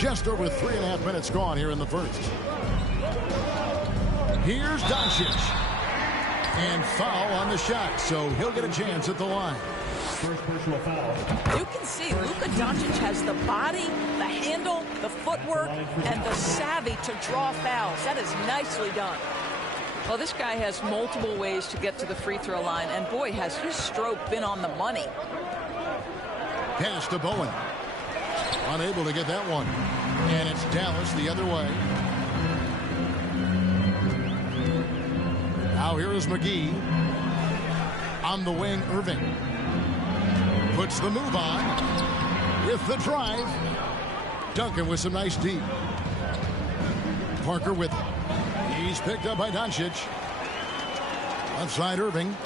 Just over 3.5 minutes gone here in the first. Here's Doncic. And foul on the shot, so he'll get a chance at the line. First personal foul. You can see Luka Doncic has the body, the handle, the footwork, and the savvy to draw fouls. That is nicely done. Well, this guy has multiple ways to get to the free throw line, and boy, has his stroke been on the money. Pass to Bowen. Unable to get that one. And it's Dallas the other way. Now here is McGee. On the wing, Irving. Puts the move on. With the drive. Duncan with some nice deep. Parker with it. He's picked up by Doncic. Outside Irving.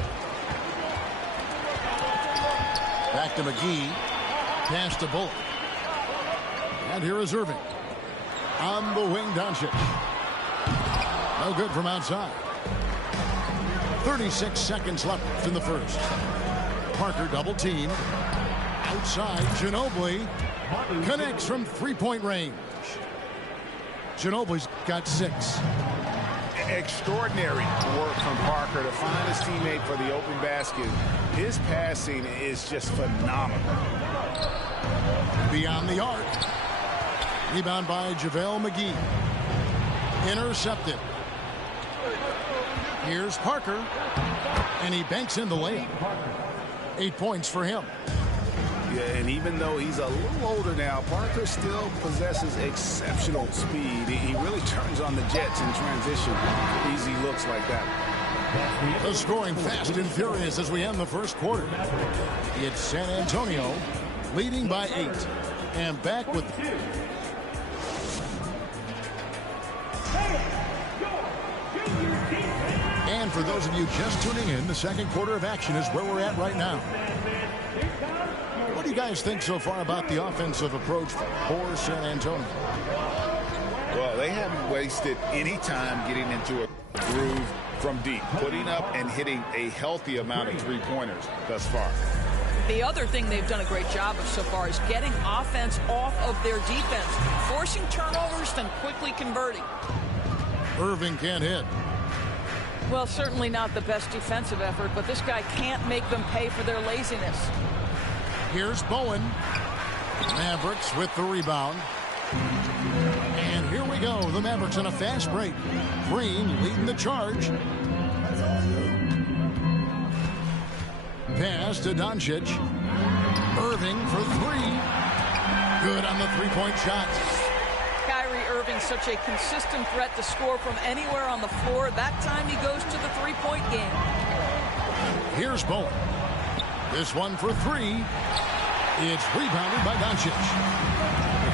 Back to McGee. Pass to Bullock. And here is Irving. On the wing, Doncic. No good from outside. 36 seconds left in the first. Parker double team. Outside, Ginobili connects from three-point range. Ginobili's got 6. Extraordinary work from Parker to find his teammate for the open basket. His passing is just phenomenal. Beyond the arc. Rebound by JaVale McGee. Intercepted. Here's Parker. And he banks in the layup. 8 points for him. Yeah, and even though he's a little older now, Parker still possesses exceptional speed. He really turns on the jets in transition. Easy looks like that. The scoring fast and furious as we end the first quarter. It's San Antonio leading by 8. And back with... And for those of you just tuning in, the second quarter of action is where we're at right now. What do you guys think so far about the offensive approach for San Antonio? Well, they haven't wasted any time getting into a groove from deep, putting up and hitting a healthy amount of three-pointers thus far. The other thing they've done a great job of so far is getting offense off of their defense, forcing turnovers, then quickly converting. Irving can't hit. Well, certainly not the best defensive effort, but this guy can't make them pay for their laziness. Here's Bowen. Mavericks with the rebound. And here we go. The Mavericks on a fast break. Green leading the charge. Pass to Doncic. Irving for 3. Good on the three-point shot. Kyrie Irving, such a consistent threat to score from anywhere on the floor. That time he goes to the three-point game. Here's Bowen. This one for 3. It's rebounded by Doncic.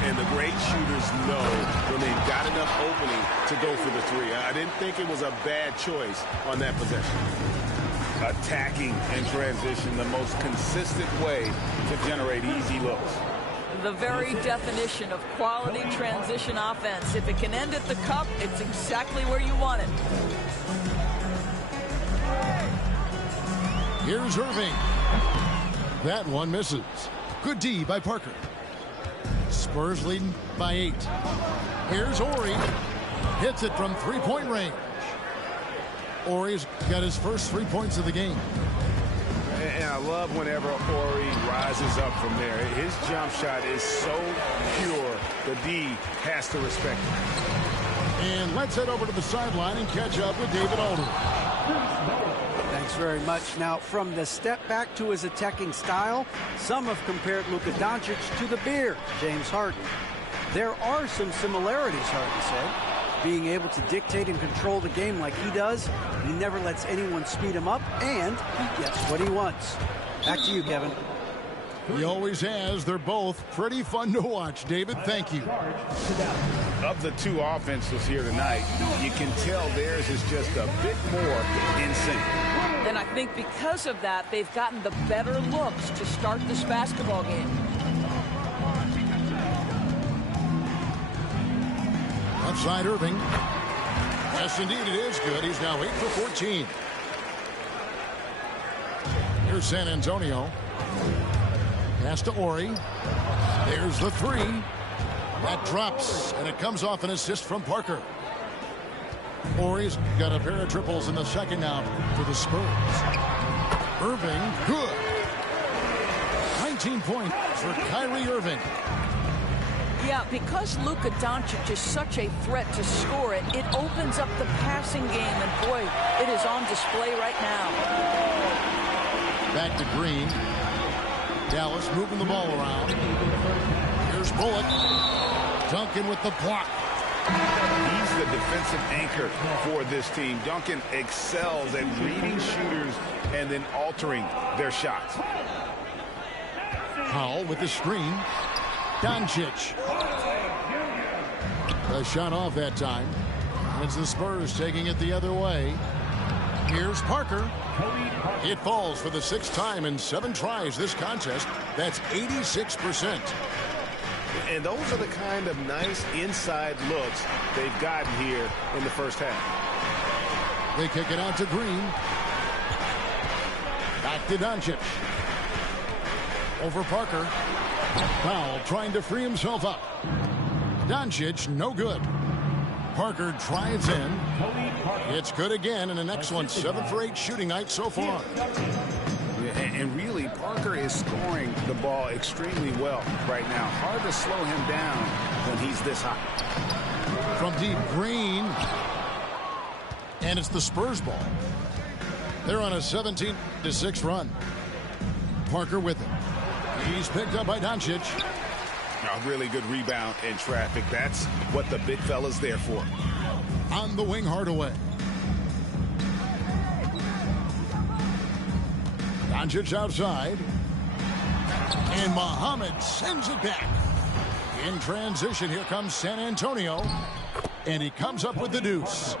And the great shooters know when they've got enough opening to go for the 3. I didn't think it was a bad choice on that possession. Attacking in transition, the most consistent way to generate easy looks. The very definition of quality transition offense. If it can end at the cup, it's exactly where you want it. Here's Irving. That one misses. Good D by Parker. Spurs leading by 8. Here's Ori. Hits it from three-point range. Ori's got his first 3 points of the game. And I love whenever Ori rises up from there. His jump shot is so pure, the D has to respect it. And let's head over to the sideline and catch up with David Aldridge. Thanks very much. Now, from the step back to his attacking style, some have compared Luka Doncic to the Bear, James Harden. There are some similarities, Harden said. Being able to dictate and control the game like he does, he never lets anyone speed him up, and he gets what he wants. Back to you, Kevin. He always has. They're both pretty fun to watch. David, thank you. Of the 2 offenses here tonight, you can tell theirs is just a bit more in sync. And I think because of that, they've gotten the better looks to start this basketball game. Outside Irving. Yes, indeed, it is good. He's now 8 for 14. Here's San Antonio. Pass to Ori. There's the 3. That drops, and it comes off an assist from Parker. Horry's got a pair of triples in the second half for the Spurs. Irving, good. 19 points for Kyrie Irving. Yeah, because Luka Doncic is such a threat to score it, it opens up the passing game, and boy, it is on display right now. Back to Green. Dallas moving the ball around. Here's Bullock. Duncan with the block. He's the defensive anchor for this team. Duncan excels at reading shooters and then altering their shots. Powell with the screen. Doncic. The shot off that time. And it's the Spurs taking it the other way. Here's Parker. It falls for the 6th time in 7 tries this contest. That's 86%. And those are the kind of nice inside looks they've gotten here in the first half. They kick it out to Green. Back to Doncic. Over Parker. Powell trying to free himself up. Doncic, no good. Parker drives in. It's good again, and an excellent 7 for 8 shooting night so far. And really, Parker is scoring the ball extremely well right now. Hard to slow him down when he's this hot. From deep, Green. And it's the Spurs ball. They're on a 17-6 run. Parker with it. He's picked up by Doncic. A really good rebound in traffic. That's what the big fella's there for. On the wing, Hardaway. Doncic outside. And Muhammad sends it back. In transition, here comes San Antonio. And he comes up with the deuce.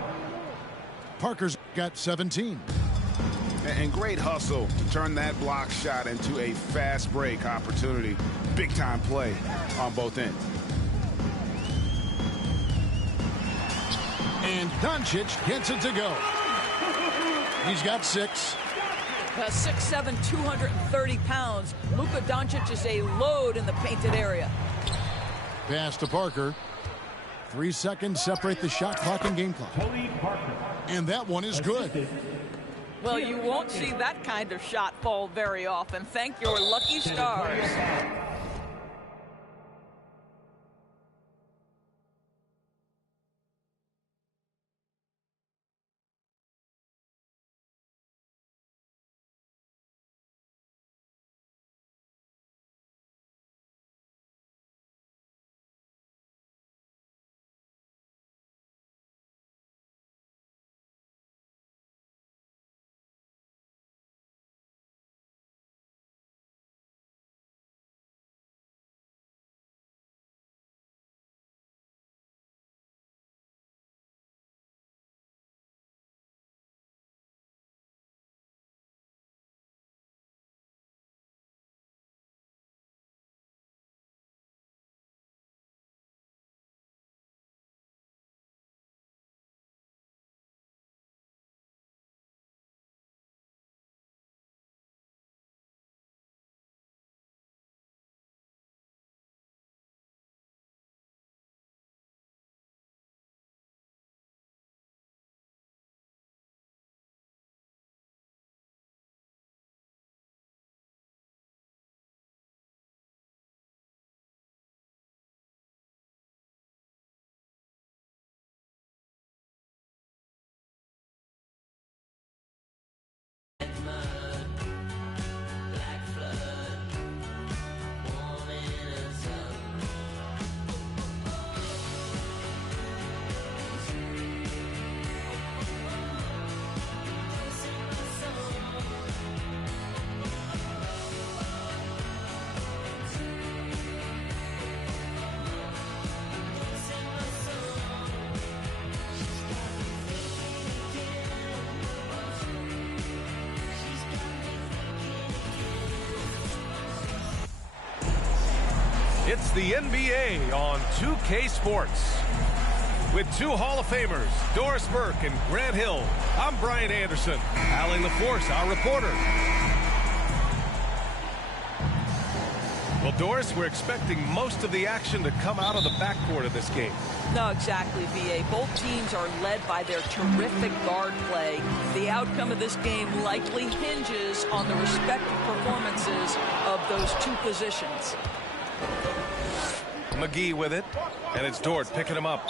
Parker's got 17. And great hustle to turn that block shot into a fast break opportunity. Big time play on both ends. And Doncic gets it to go. He's got 6. 6'7", 230 pounds. Luka Doncic is a load in the painted area. Pass to Parker. 3 seconds separate the shot clock and game clock. And that one is good. Well, you won't see that kind of shot fall very often. Thank your lucky stars. It's the NBA on 2K Sports. With 2 Hall of Famers, Doris Burke and Grant Hill, I'm Brian Anderson. Allie LaForce, our reporter. Well, Doris, we're expecting most of the action to come out of the backcourt of this game. No, exactly, V.A. Both teams are led by their terrific guard play. The outcome of this game likely hinges on the respective performances of those two positions. McGee with it, and it's Dort picking him up.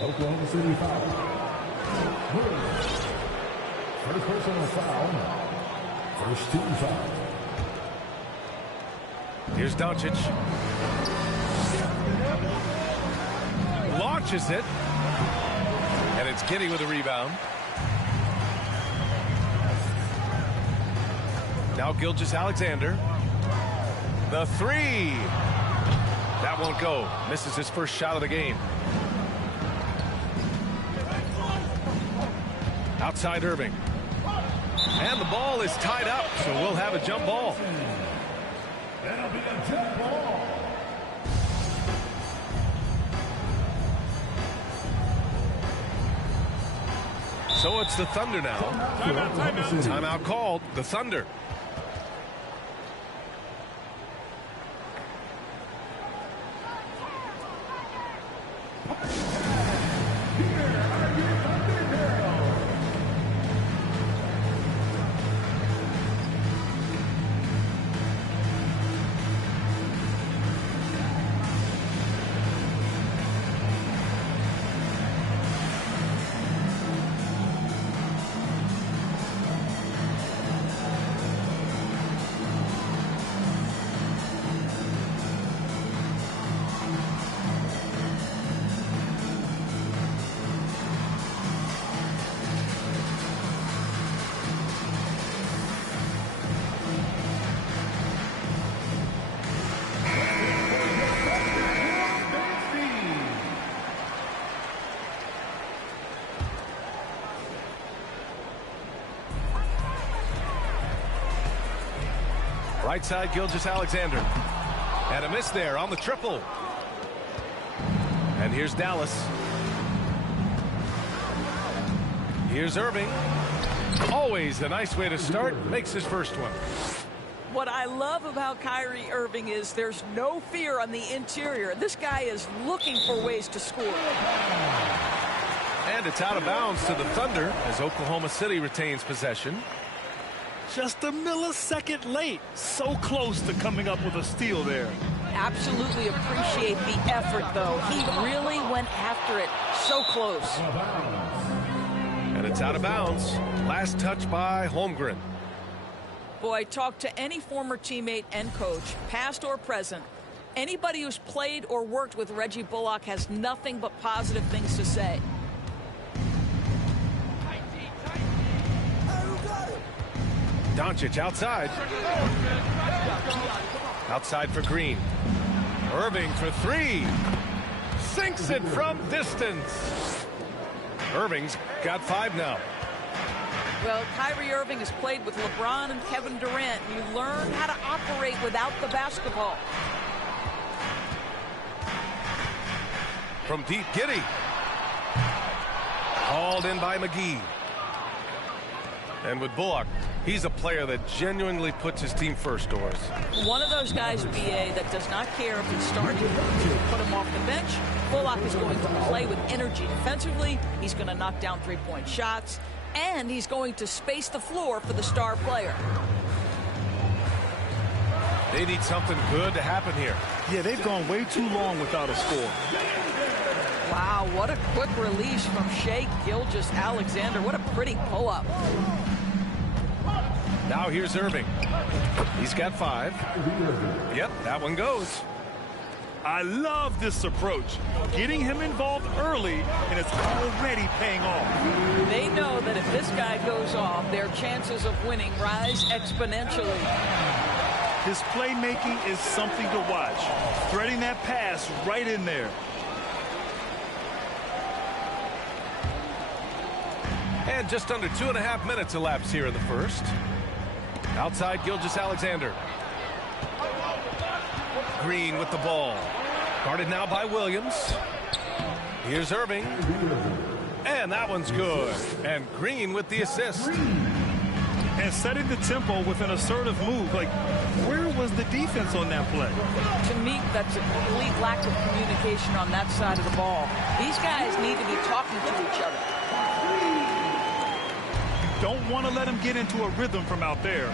Oklahoma City foul. First personal foul. First team foul. Here's Doncic. Launches it. And it's Giddey with a rebound. Now Gilgeous-Alexander. The three. That won't go. Misses his first shot of the game. Outside Irving. And the ball is tied up, so we'll have a jump ball. That'll be a jump ball. So it's the Thunder now. Timeout called. The Thunder. Right side, Gilgeous-Alexander. And a miss there on the triple. And here's Dallas. Here's Irving. Always a nice way to start. Makes his first one. What I love about Kyrie Irving is there's no fear on the interior. This guy is looking for ways to score. And it's out of bounds to the Thunder as Oklahoma City retains possession. Just a millisecond late. So close to coming up with a steal there. Absolutely appreciate the effort, though. He really went after it. So close. And it's out of bounds. Last touch by Holmgren. Boy, talk to any former teammate and coach, past or present. Anybody who's played or worked with Reggie Bullock has nothing but positive things to say. Doncic outside. Outside for Green. Irving for three. Sinks it from distance. Irving's got 5 now. Well, Kyrie Irving has played with LeBron and Kevin Durant. You learn how to operate without the basketball. From deep, Giddey. Called in by McGee. And with Bullock, he's a player that genuinely puts his team first, Doris. One of those guys, BA, that does not care if he's starting to put him off the bench. Bullock is going to play with energy defensively. He's going to knock down three-point shots. And he's going to space the floor for the star player. They need something good to happen here. Yeah, they've gone way too long without a score. Wow, what a quick release from Shai Gilgeous-Alexander. What a pretty pull-up. Now here's Irving. He's got 5. Yep, that one goes. I love this approach. Getting him involved early, and it's already paying off. They know that if this guy goes off, their chances of winning rise exponentially. His playmaking is something to watch. Threading that pass right in there. And just under 2.5 minutes elapsed here in the first. Outside Gilgeous-Alexander. Green with the ball. Guarded now by Williams. Here's Irving. And that one's good. And Green with the assist. and setting the tempo with an assertive move. Like, where was the defense on that play? To me, that's a complete lack of communication on that side of the ball. These guys need to be talking to each other. Don't want to let them get into a rhythm from out there.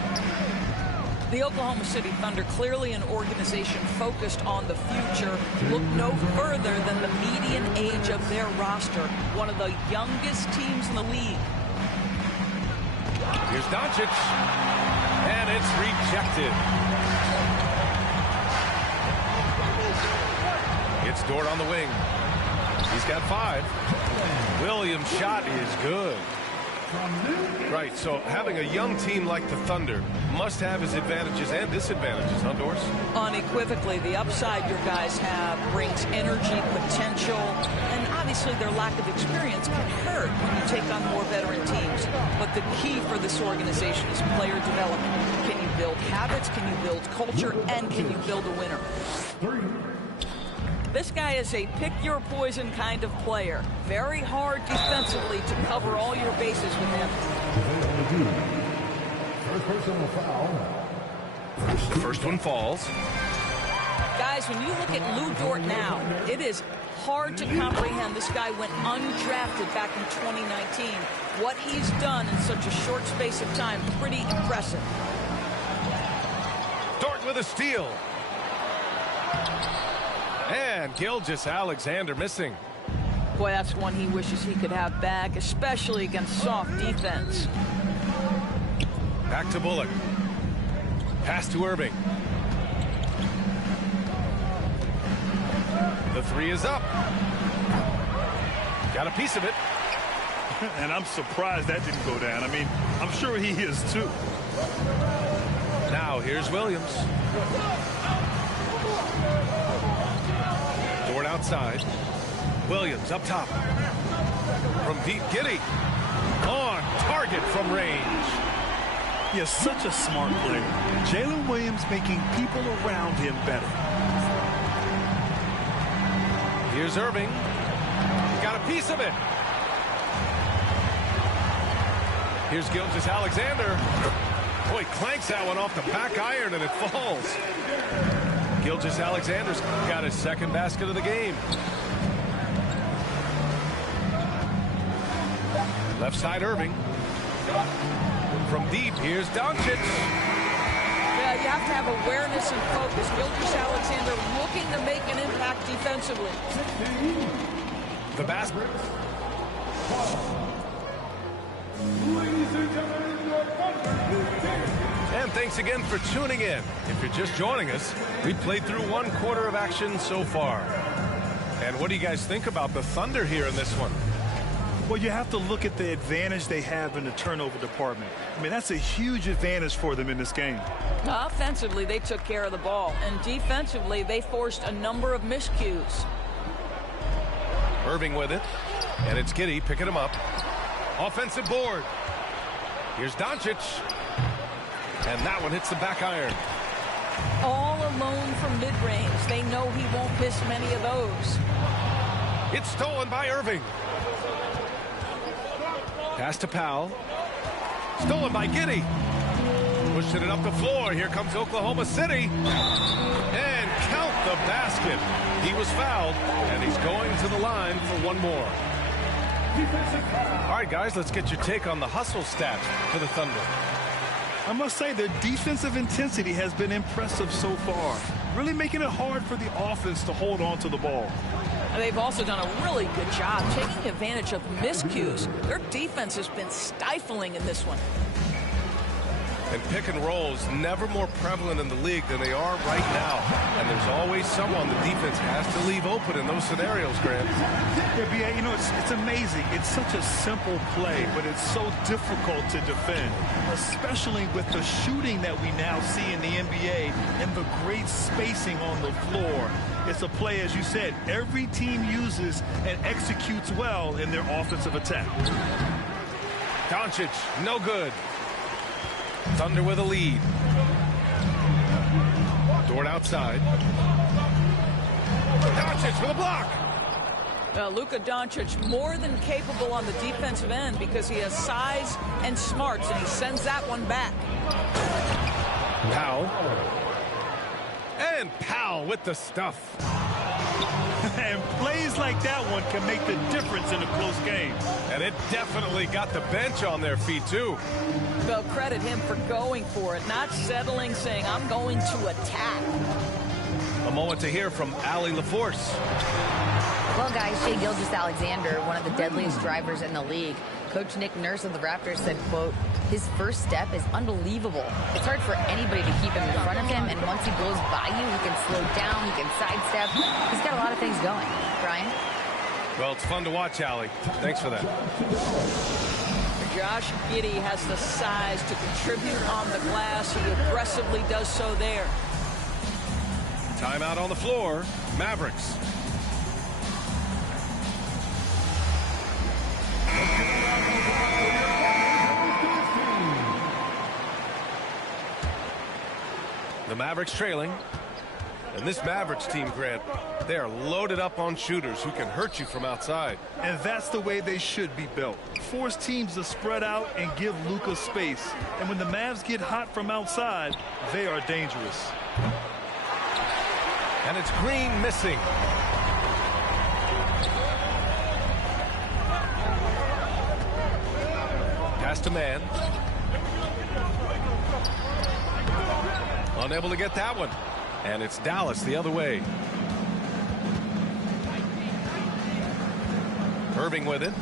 The Oklahoma City Thunder, clearly an organization focused on the future, look no further than the median age of their roster, one of the youngest teams in the league. Here's Doncic, and it's rejected. It's Dort on the wing. He's got 5. Williams' shot is good. Right, so having a young team like the Thunder must have its advantages and disadvantages, huh, Doris? Unequivocally, the upside your guys have brings energy, potential, and obviously their lack of experience can hurt when you take on more veteran teams. But the key for this organization is player development. Can you build habits? Can you build culture? And can you build a winner? This guy is a pick-your-poison kind of player. Very hard defensively to cover all your bases with him. First personal foul. First one falls. Guys, when you look at Lou Dort now, it is hard to comprehend. This guy went undrafted back in 2019. What he's done in such a short space of time, pretty impressive. Dort with a steal. And Gilgeous-Alexander missing. Boy, that's one he wishes he could have back, especially against soft defense. Back to Bullock. Pass to Irving. The 3 is up. Got a piece of it. And I'm surprised that didn't go down. I mean, I'm sure he is too. Now here's Williams. Dort outside. Williams up top. From deep, Giddey. On target from range. He is such a smart player. Jalen Williams making people around him better. Here's Irving. Got a piece of it. Here's Gilgeous-Alexander. Boy, clanks that one off the back iron and it falls. Gilgeous-Alexander's got his second basket of the game. Left side, Irving. From deep, here's Doncic. Yeah, you have to have awareness and focus. Gilgeous-Alexander looking to make an impact defensively. The basket. And thanks again for tuning in. If you're just joining us, we played through 1 quarter of action so far. And what do you guys think about the Thunder here in this one? Well, you have to look at the advantage they have in the turnover department. I mean, that's a huge advantage for them in this game. Offensively, they took care of the ball. And defensively, they forced a number of miscues. Irving with it. And it's Giddey picking him up. Offensive board. Here's Doncic. And that one hits the back iron. All alone from mid-range. They know he won't miss many of those. It's stolen by Irving. Pass to Powell. Stolen by Giddey. Pushing it up the floor. Here comes Oklahoma City. And count the basket. He was fouled, and he's going to the line for one more. All right, guys, let's get your take on the hustle stats for the Thunder. I must say their defensive intensity has been impressive so far, really making it hard for the offense to hold on to the ball. And they've also done a really good job taking advantage of miscues. Their defense has been stifling in this one. And pick and rolls never more prevalent in the league than they are right now. And there's always someone the defense has to leave open in those scenarios, Grant. Yeah, B.A., you know, it's amazing. It's such a simple play, but it's so difficult to defend, especially with the shooting that we now see in the NBA and the great spacing on the floor. It's a play, as you said, every team uses and executes well in their offensive attack. Doncic, no good. Thunder with a lead. Dort outside. Doncic with a block. Luka Doncic more than capable on the defensive end because he has size and smarts, and he sends that one back. Powell. And Powell with the stuff. And plays like that one can make the difference in a close game. And it definitely got the bench on their feet, too. Well, credit him for going for it, not settling, saying, I'm going to attack. A moment to hear from Allie LaForce. Well, guys, Shai Gilgeous-Alexander, one of the deadliest drivers in the league. Coach Nick Nurse of the Raptors said, quote, his first step is unbelievable. It's hard for anybody to keep him in front of him, and once he blows by you, he can slow down, he can sidestep. He's got a lot of things going. Brian? Well, it's fun to watch, Allie. Thanks for that. Josh Giddey has the size to contribute on the glass. He aggressively does so there. Timeout on the floor. Mavericks. The Mavericks trailing. And this Mavericks team, Grant, they are loaded up on shooters who can hurt you from outside. And that's the way they should be built. Force teams to spread out and give Luka space. And when the Mavs get hot from outside, they are dangerous. And it's Green missing. Pass to man. Unable to get that one. And it's Dallas the other way. Irving with it.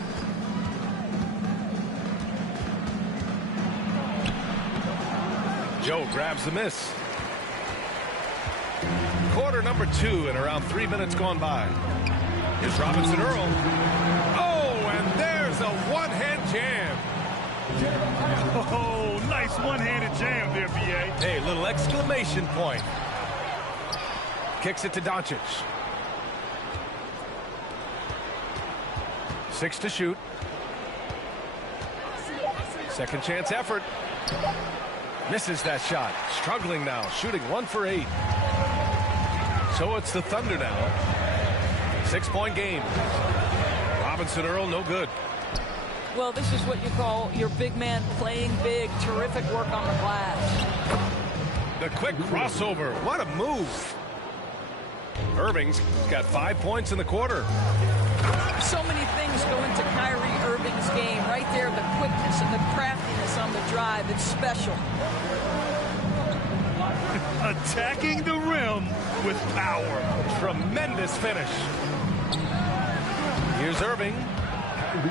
Joe grabs the miss. Quarter number 2 and around 3 minutes gone by. Here's Robinson Earl. Oh, and there's a one-hand jam. Oh, nice one-handed jam there, B.A. Hey, little exclamation point. Kicks it to Doncic. 6 to shoot. Second chance effort. Misses that shot. Struggling now. Shooting 1 for 8. So it's the Thunder now. 6-point game. Robinson Earl, no good. Well, this is what you call your big man playing big. Terrific work on the glass. The quick crossover. What a move. Irving's got 5 points in the quarter. So many things go into Kyrie Irving's game. Right there, the quickness and the craftiness on the drive. It's special. Attacking the rim with power. Tremendous finish. Here's Irving.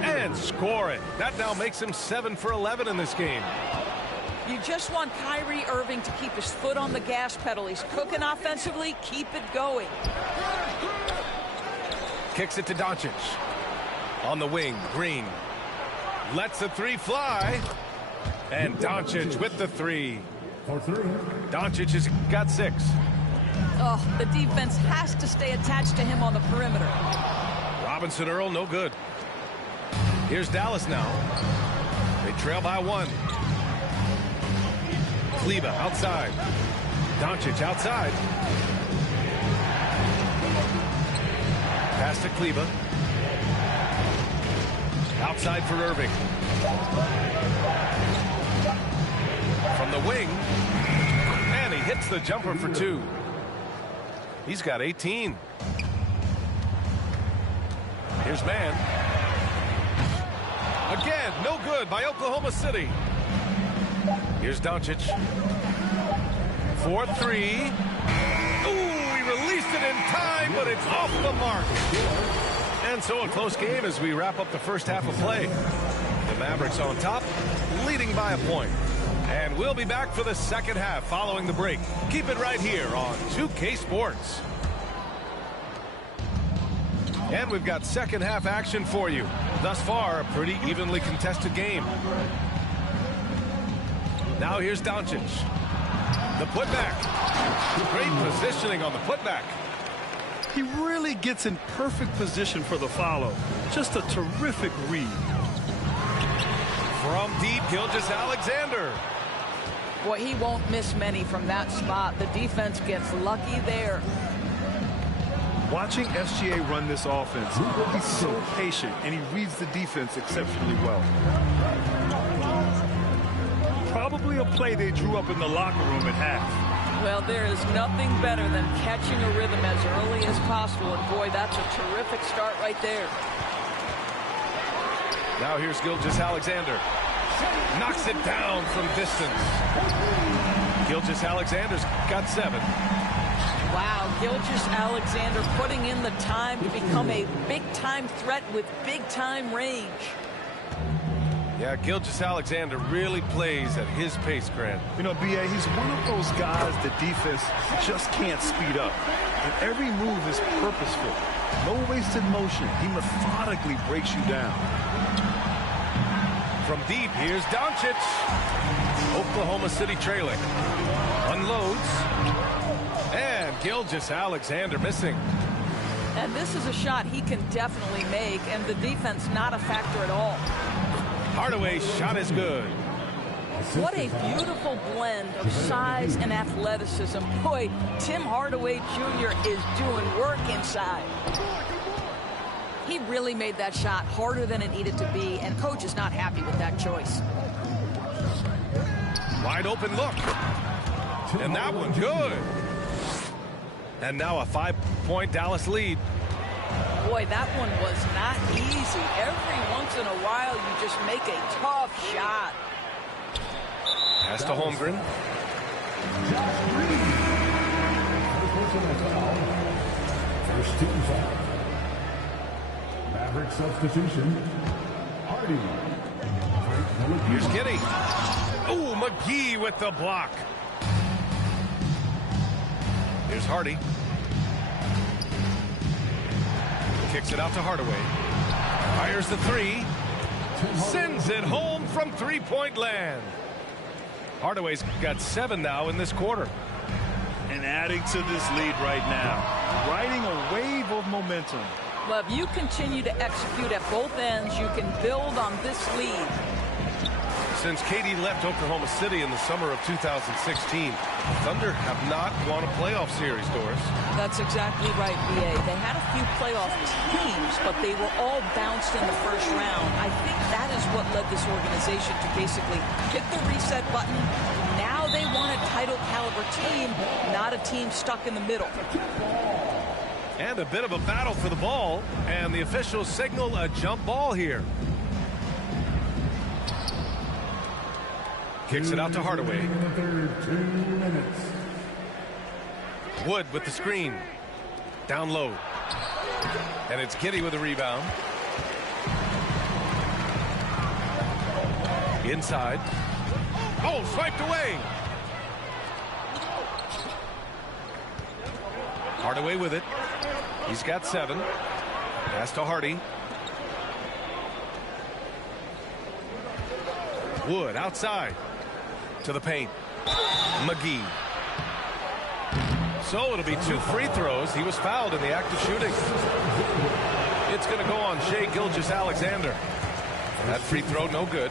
And scoring. That now makes him 7 for 11 in this game. You just want Kyrie Irving to keep his foot on the gas pedal. He's cooking offensively. Keep it going. Kicks it to Doncic. On the wing, Green. Lets the 3 fly. And Doncic with the 3. Doncic has got 6. Oh, the defense has to stay attached to him on the perimeter. Robinson Earl, no good. Here's Dallas now. They trail by 1. Kleber outside. Doncic outside. Pass to Kleber. Outside for Irving. From the wing. And he hits the jumper for 2. He's got 18. Here's man. Again, no good by Oklahoma City. Here's Doncic. 4-3. Ooh, he released it in time, but it's off the mark. And so a close game as we wrap up the first half of play. The Mavericks on top, leading by a point. And we'll be back for the second half following the break. Keep it right here on 2K Sports. And we've got second half action for you. Thus far, a pretty evenly contested game. Now here's Doncic. The putback. Great positioning on the putback. He really gets in perfect position for the follow. Just a terrific read. From deep, Gilgeous-Alexander. Boy, he won't miss many from that spot. The defense gets lucky there. Watching SGA run this offense, he's so patient, and he reads the defense exceptionally well. Probably a play they drew up in the locker room at half. Well, there is nothing better than catching a rhythm as early as possible, and boy, that's a terrific start right there. Now here's Gilgeous-Alexander. Knocks it down from distance. Gilgeous-Alexander's got 7. Wow, Gilgeous-Alexander putting in the time to become a big-time threat with big-time range. Yeah, Gilgeous-Alexander really plays at his pace, Grant. You know, B.A., he's one of those guys the defense just can't speed up. And every move is purposeful. No wasted motion. He methodically breaks you down. From deep, here's Doncic. Oklahoma City trailing. Unloads. And Gilgeous-Alexander missing. And this is a shot he can definitely make, and the defense not a factor at all. Hardaway's shot is good. What a beautiful blend of size and athleticism. Boy, Tim Hardaway Jr. is doing work inside. He really made that shot harder than it needed to be, and coach is not happy with that choice. Wide open look. And that one good. And now a 5-point Dallas lead. Boy, that one was not easy. Every once in a while, you just make a tough shot. Pass to Holmgren. First team foul. Maverick substitution. Hardy. Here's Giddey. Oh, McGee with the block. Here's Hardy. Kicks it out to Hardaway. Fires the 3. Sends it home from three-point land. Hardaway's got 7 now in this quarter. And adding to this lead right now. Riding a wave of momentum. Well, if you continue to execute at both ends, you can build on this lead. Since KD left Oklahoma City in the summer of 2016, Thunder have not won a playoff series, Doris. That's exactly right, B.A. They had a few playoff teams, but they were all bounced in the first round. I think that is what led this organization to basically hit the reset button. Now they want a title caliber team, not a team stuck in the middle. And a bit of a battle for the ball, and the officials signal a jump ball here. Kicks it out to Hardaway. 2 minutes. Wood with the screen. Down low. And it's Giddey with the rebound. Inside. Oh, swiped away. Hardaway with it. He's got 7. Pass to Hardy. Wood outside. To the paint. McGee. So it'll be 2 free throws. He was fouled in the act of shooting. It's going to go on Shai Gilgeous-Alexander. That free throw no good.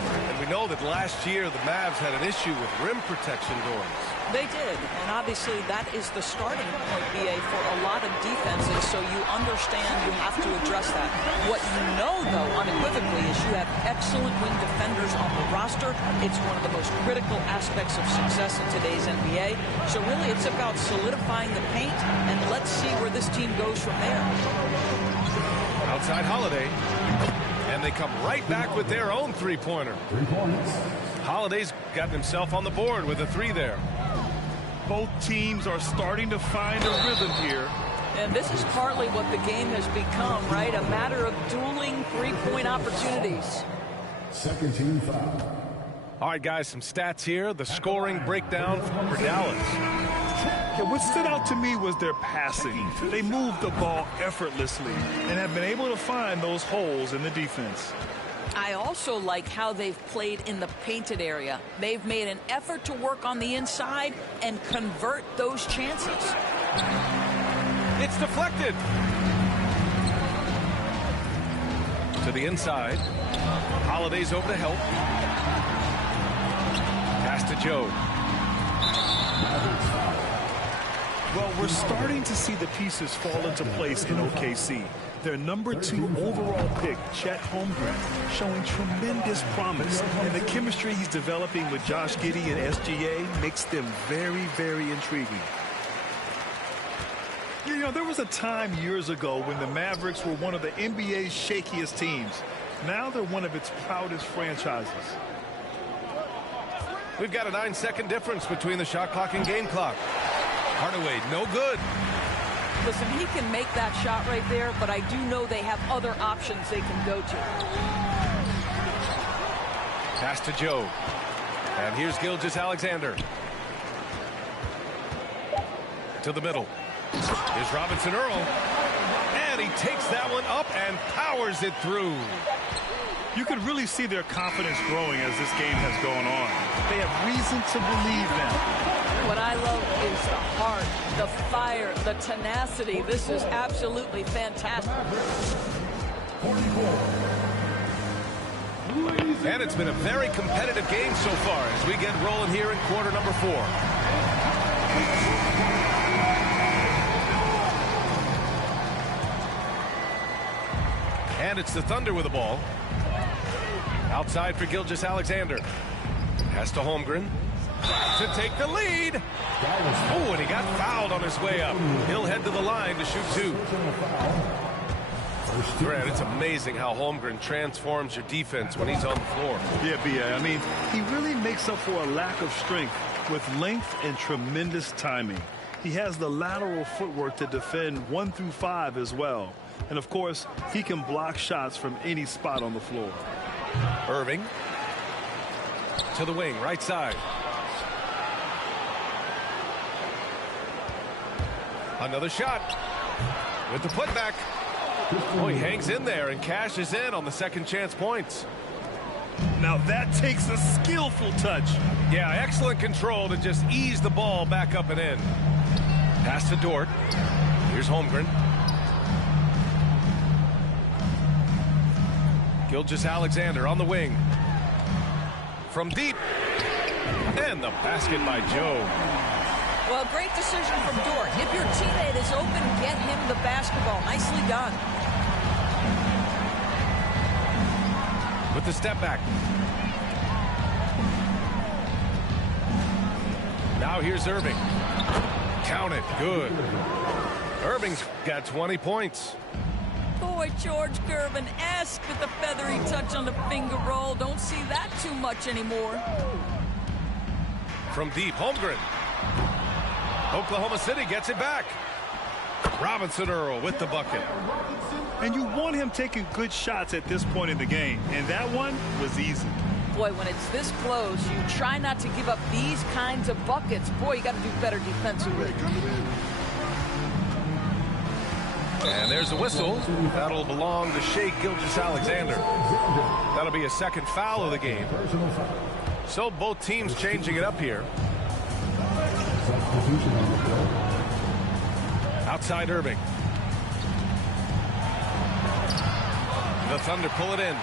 And we know that last year the Mavs had an issue with rim protection, Doris. They did, and obviously that is the starting point, B.A., for a lot of defenses, so you understand you have to address that. What you know, though, unequivocally, is you have excellent wing defenders on the roster. It's one of the most critical aspects of success in today's NBA. So really, it's about solidifying the paint, and let's see where this team goes from there. Outside Holiday. And they come right back with their own three-pointer. 3 points. Holiday's gotten himself on the board with a 3 there. Both teams are starting to find a rhythm here. And this is partly what the game has become, right? A matter of dueling three-point opportunities. Second team foul. All right, guys, some stats here. The scoring breakdown for Dallas. Yeah, what stood out to me was their passing. They moved the ball effortlessly and have been able to find those holes in the defense. I also like how they've played in the painted area. They've made an effort to work on the inside and convert those chances. It's deflected. To the inside. Holiday's over to help. Pass to Joe. Well, we're starting to see the pieces fall into place in OKC. Their #2 overall pick, Chet Holmgren, showing tremendous promise. And the chemistry he's developing with Josh Giddey and SGA makes them very, very intriguing. You know, there was a time years ago when the Mavericks were one of the NBA's shakiest teams. Now they're one of its proudest franchises. We've got a 9-second difference between the shot clock and game clock. Hardaway, no good. Listen, he can make that shot right there, but I do know they have other options they can go to. Pass to Joe. And here's Gilgeous-Alexander. To the middle. Here's Robinson Earl. And he takes that one up and powers it through. You can really see their confidence growing as this game has gone on. They have reason to believe now. What I love is the heart, the fire, the tenacity. This is absolutely fantastic. And it's been a very competitive game so far as we get rolling here in quarter number 4. And it's the Thunder with the ball. Outside for Gilgeous-Alexander. Pass to Holmgren to take the lead. Oh, and he got fouled on his way up. He'll head to the line to shoot 2. Grant, it's amazing how Holmgren transforms your defense when he's on the floor. Yeah, B.A. I mean, he really makes up for a lack of strength with length and tremendous timing. He has the lateral footwork to defend 1 through 5 as well. And, of course, he can block shots from any spot on the floor. Irving to the wing, right side. Another shot with the putback. Oh, he hangs in there and cashes in on the second chance points. Now that takes a skillful touch. Yeah, excellent control to just ease the ball back up and in. Pass to Dort. Here's Holmgren. Gilgeous-Alexander on the wing. From deep. And the basket by Joe. Well, great decision from Dort. If your teammate is open, get him the basketball. Nicely done. With the step back. Now here's Irving. Count it. Good. Irving's got 20 points. Boy, George Gervin asked with the feathery touch on the finger roll. Don't see that too much anymore. From deep, Holmgren. Oklahoma City gets it back. Robinson Earl with the bucket. And you want him taking good shots at this point in the game. And that one was easy. Boy, when it's this close, you try not to give up these kinds of buckets. Boy, you got to do better defensively. And there's a whistle. That'll belong to Shai Gilgeous-Alexander. That'll be a second foul of the game. So both teams changing it up here. Outside Irving. The Thunder pull it in.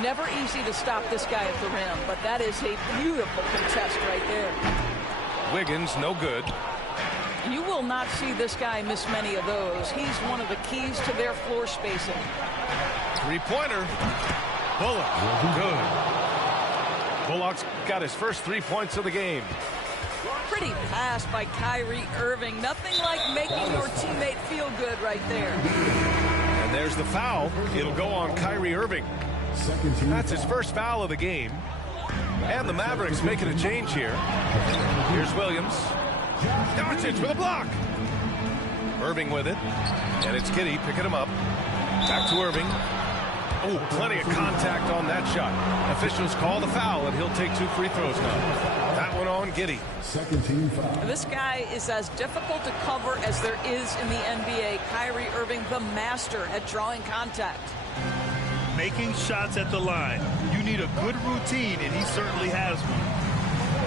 Never easy to stop this guy at the rim, but that is a beautiful contest right there. Wiggins, no good. You will not see this guy miss many of those. He's one of the keys to their floor spacing. Three-pointer. Bullock, good. Bullock's got his first 3 points of the game. Pretty pass by Kyrie Irving. Nothing like making your teammate feel good right there. And there's the foul. It'll go on Kyrie Irving. That's his first foul of the game. And the Mavericks making a change here. Here's Williams. Doncic with a block. Irving with it. And it's Giddey picking him up. Back to Irving. Oh, plenty of contact on that shot. Officials call the foul, and he'll take 2 free throws now. That one on Giddey. Second team foul. This guy is as difficult to cover as there is in the NBA. Kyrie Irving, the master at drawing contact. Making shots at the line. You need a good routine, and he certainly has one.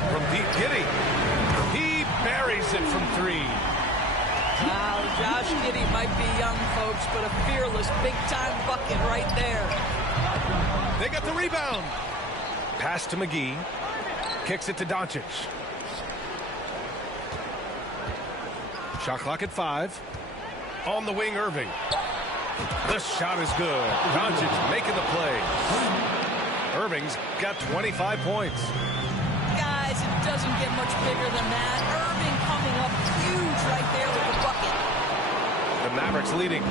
From deep, Giddey. He buries it from 3. Wow, Josh Giddey might be young, folks, but a fearless big-time bucket right there. They got the rebound. Pass to McGee. Kicks it to Doncic. Shot clock at 5. On the wing, Irving. The shot is good. Doncic making the play. Irving's got 25 points. Guys, it doesn't get much bigger than that. Irving coming up huge right there with the bucket. The Mavericks leading.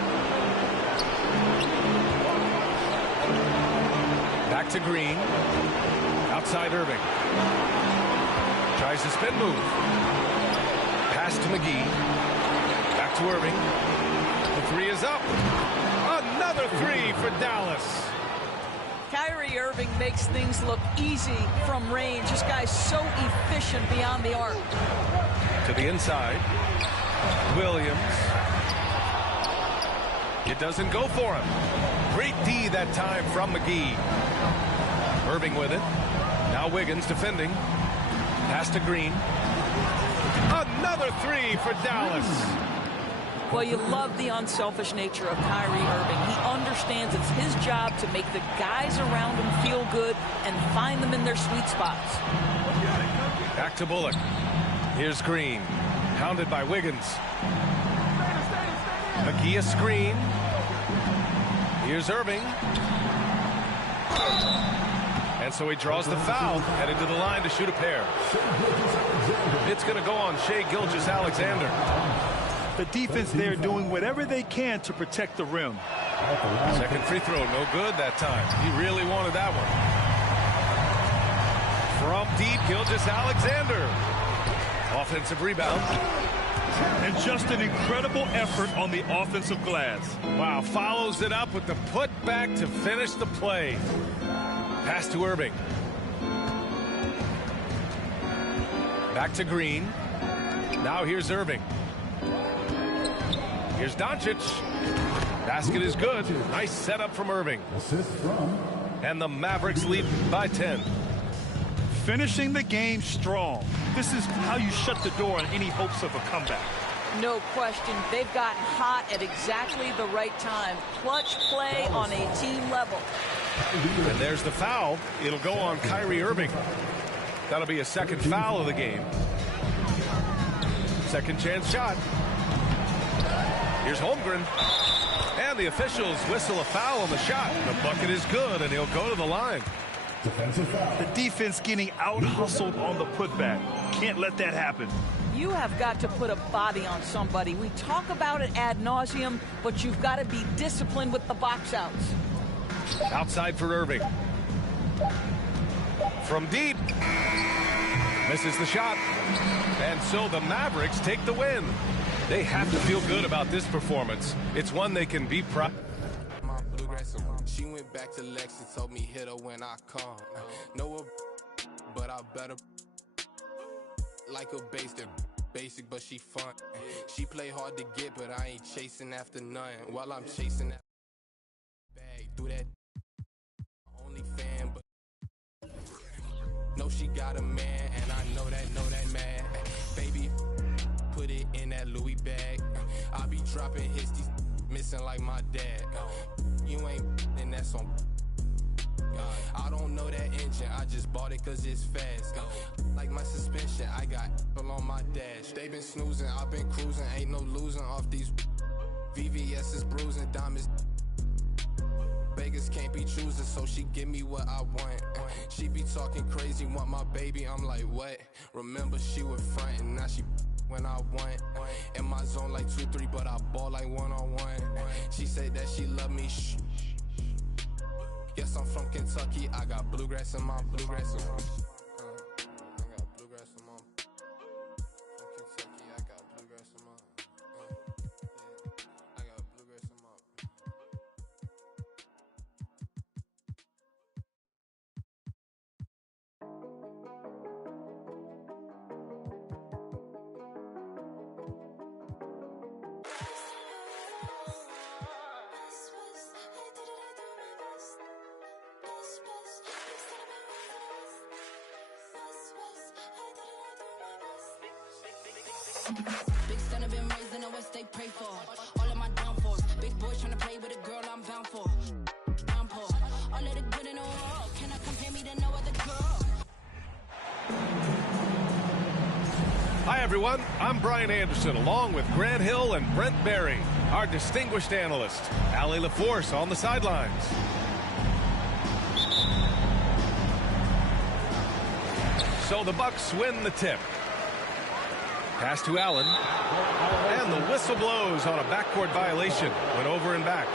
Back to Green. Outside Irving. Tries the spin move. Pass to McGee. Back to Irving. The three is up. Another three for Dallas. Kyrie Irving makes things look easy from range. This guy's so efficient beyond the arc. To the inside. Williams. It doesn't go for him. Great D that time from McGee. Irving with it. Now Wiggins defending. Pass to Green. Another three for Dallas. Well, you love the unselfish nature of Kyrie Irving. He understands it's his job to make the guys around him feel good and find them in their sweet spots. Back to Bullock. Here's Green. Pounded by Wiggins. McGee a screen. Here's Irving. And so he draws the foul, headed to the line to shoot a pair. It's going to go on Shai Gilgeous-Alexander. The defense there doing whatever they can to protect the rim. Second free throw, no good that time. He really wanted that one. From deep, Gilgeous-Alexander. Offensive rebound. And just an incredible effort on the offensive glass. Wow, follows it up with the putback to finish the play. Pass to Irving. Back to Green. Now here's Irving. Here's Doncic. Basket is good. Nice setup from Irving. And the Mavericks lead by 10. Finishing the game strong. This is how you shut the door on any hopes of a comeback. No question. They've gotten hot at exactly the right time. Clutch play on a team level. And there's the foul. It'll go on Kyrie Irving. That'll be a second foul of the game. Second chance shot. Here's Holmgren. And the officials whistle a foul on the shot. The bucket is good, and he'll go to the line. The defense getting out-hustled on the putback. Can't let that happen. You have got to put a body on somebody. We talk about it ad nauseum, but you've got to be disciplined with the box outs. Outside for Irving. From deep. Misses the shot. And so the Mavericks take the win. They have to feel good about this performance. It's one they can be proud. She went back to Lex and told me hit her when I come. Know her, but I better like a basic, but she fun. She play hard to get, but I ain't chasing after none. While I'm chasing that bag through that only fan, but know she got a man, and I know that man. Baby, put it in that Louis bag. I be dropping hits, these missing like my dad. You ain't, and that's on. I don't know that engine, I just bought it cause it's fast. Like my suspension, I got on my dash. They been snoozing, I've been cruising, ain't no losing off these VVS is bruising, diamonds. Vegas can't be choosing, so she give me what I want. She be talking crazy, want my baby, I'm like, what? Remember she was frontin', now she when I want. In my zone like 2-3, but I ball like one-on-one. She said that she love me, shh. Yes, I'm from Kentucky, I got bluegrass in my bluegrass in my I got bluegrass in my from Kentucky, I got bluegrass in my I got bluegrass in my Big son have been raised in the West, they pray for all of my downfalls. Big boys trying to play with a girl I'm bound for. Downpour, all of the good in the world. Can I compare me to no other girl? Hi, everyone. I'm Brian Anderson, along with Grant Hill and Brent Berry, our distinguished analyst. Allie LaForce on the sidelines. So the Bucks win the tip. Pass to Allen. And the whistle blows on a backcourt violation. Went over and back.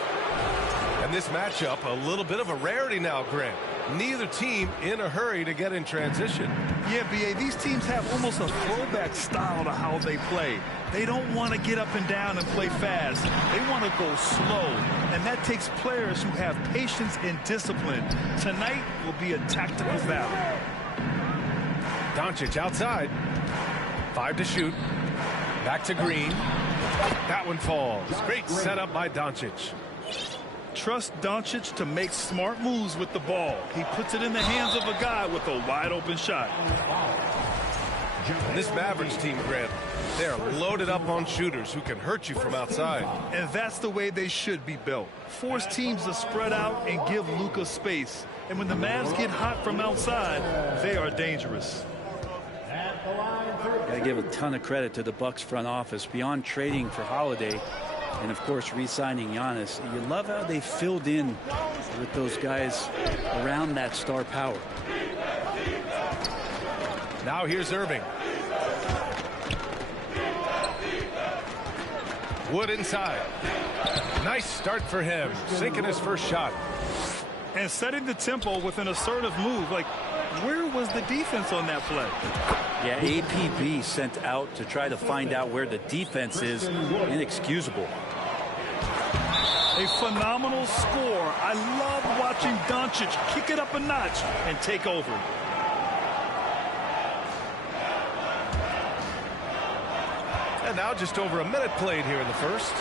And this matchup, a little bit of a rarity now, Grant. Neither team in a hurry to get in transition. Yeah, B.A., these teams have almost a throwback style to how they play. They don't want to get up and down and play fast. They want to go slow. And that takes players who have patience and discipline. Tonight will be a tactical battle. Doncic outside. 5 to shoot. Back to Green. That one falls. Great setup by Doncic. Trust Doncic to make smart moves with the ball. He puts it in the hands of a guy with a wide open shot. And this Mavericks team, Grant, they're loaded up on shooters who can hurt you from outside. And that's the way they should be built. Force teams to spread out and give Luka space. And when the Mavs get hot from outside, they are dangerous. Got to give a ton of credit to the Bucks front office. Beyond trading for Holiday and, of course, re-signing Giannis, you love how they filled in with those guys around that star power. Now here's Irving. Wood inside. Nice start for him, sinking his first shot. And setting the tempo with an assertive move. Like, where was the defense on that play? Yeah, APB sent out to try to find out where the defense is. Inexcusable. A phenomenal score. I love watching Doncic kick it up a notch and take over. And now just over a minute played here in the first.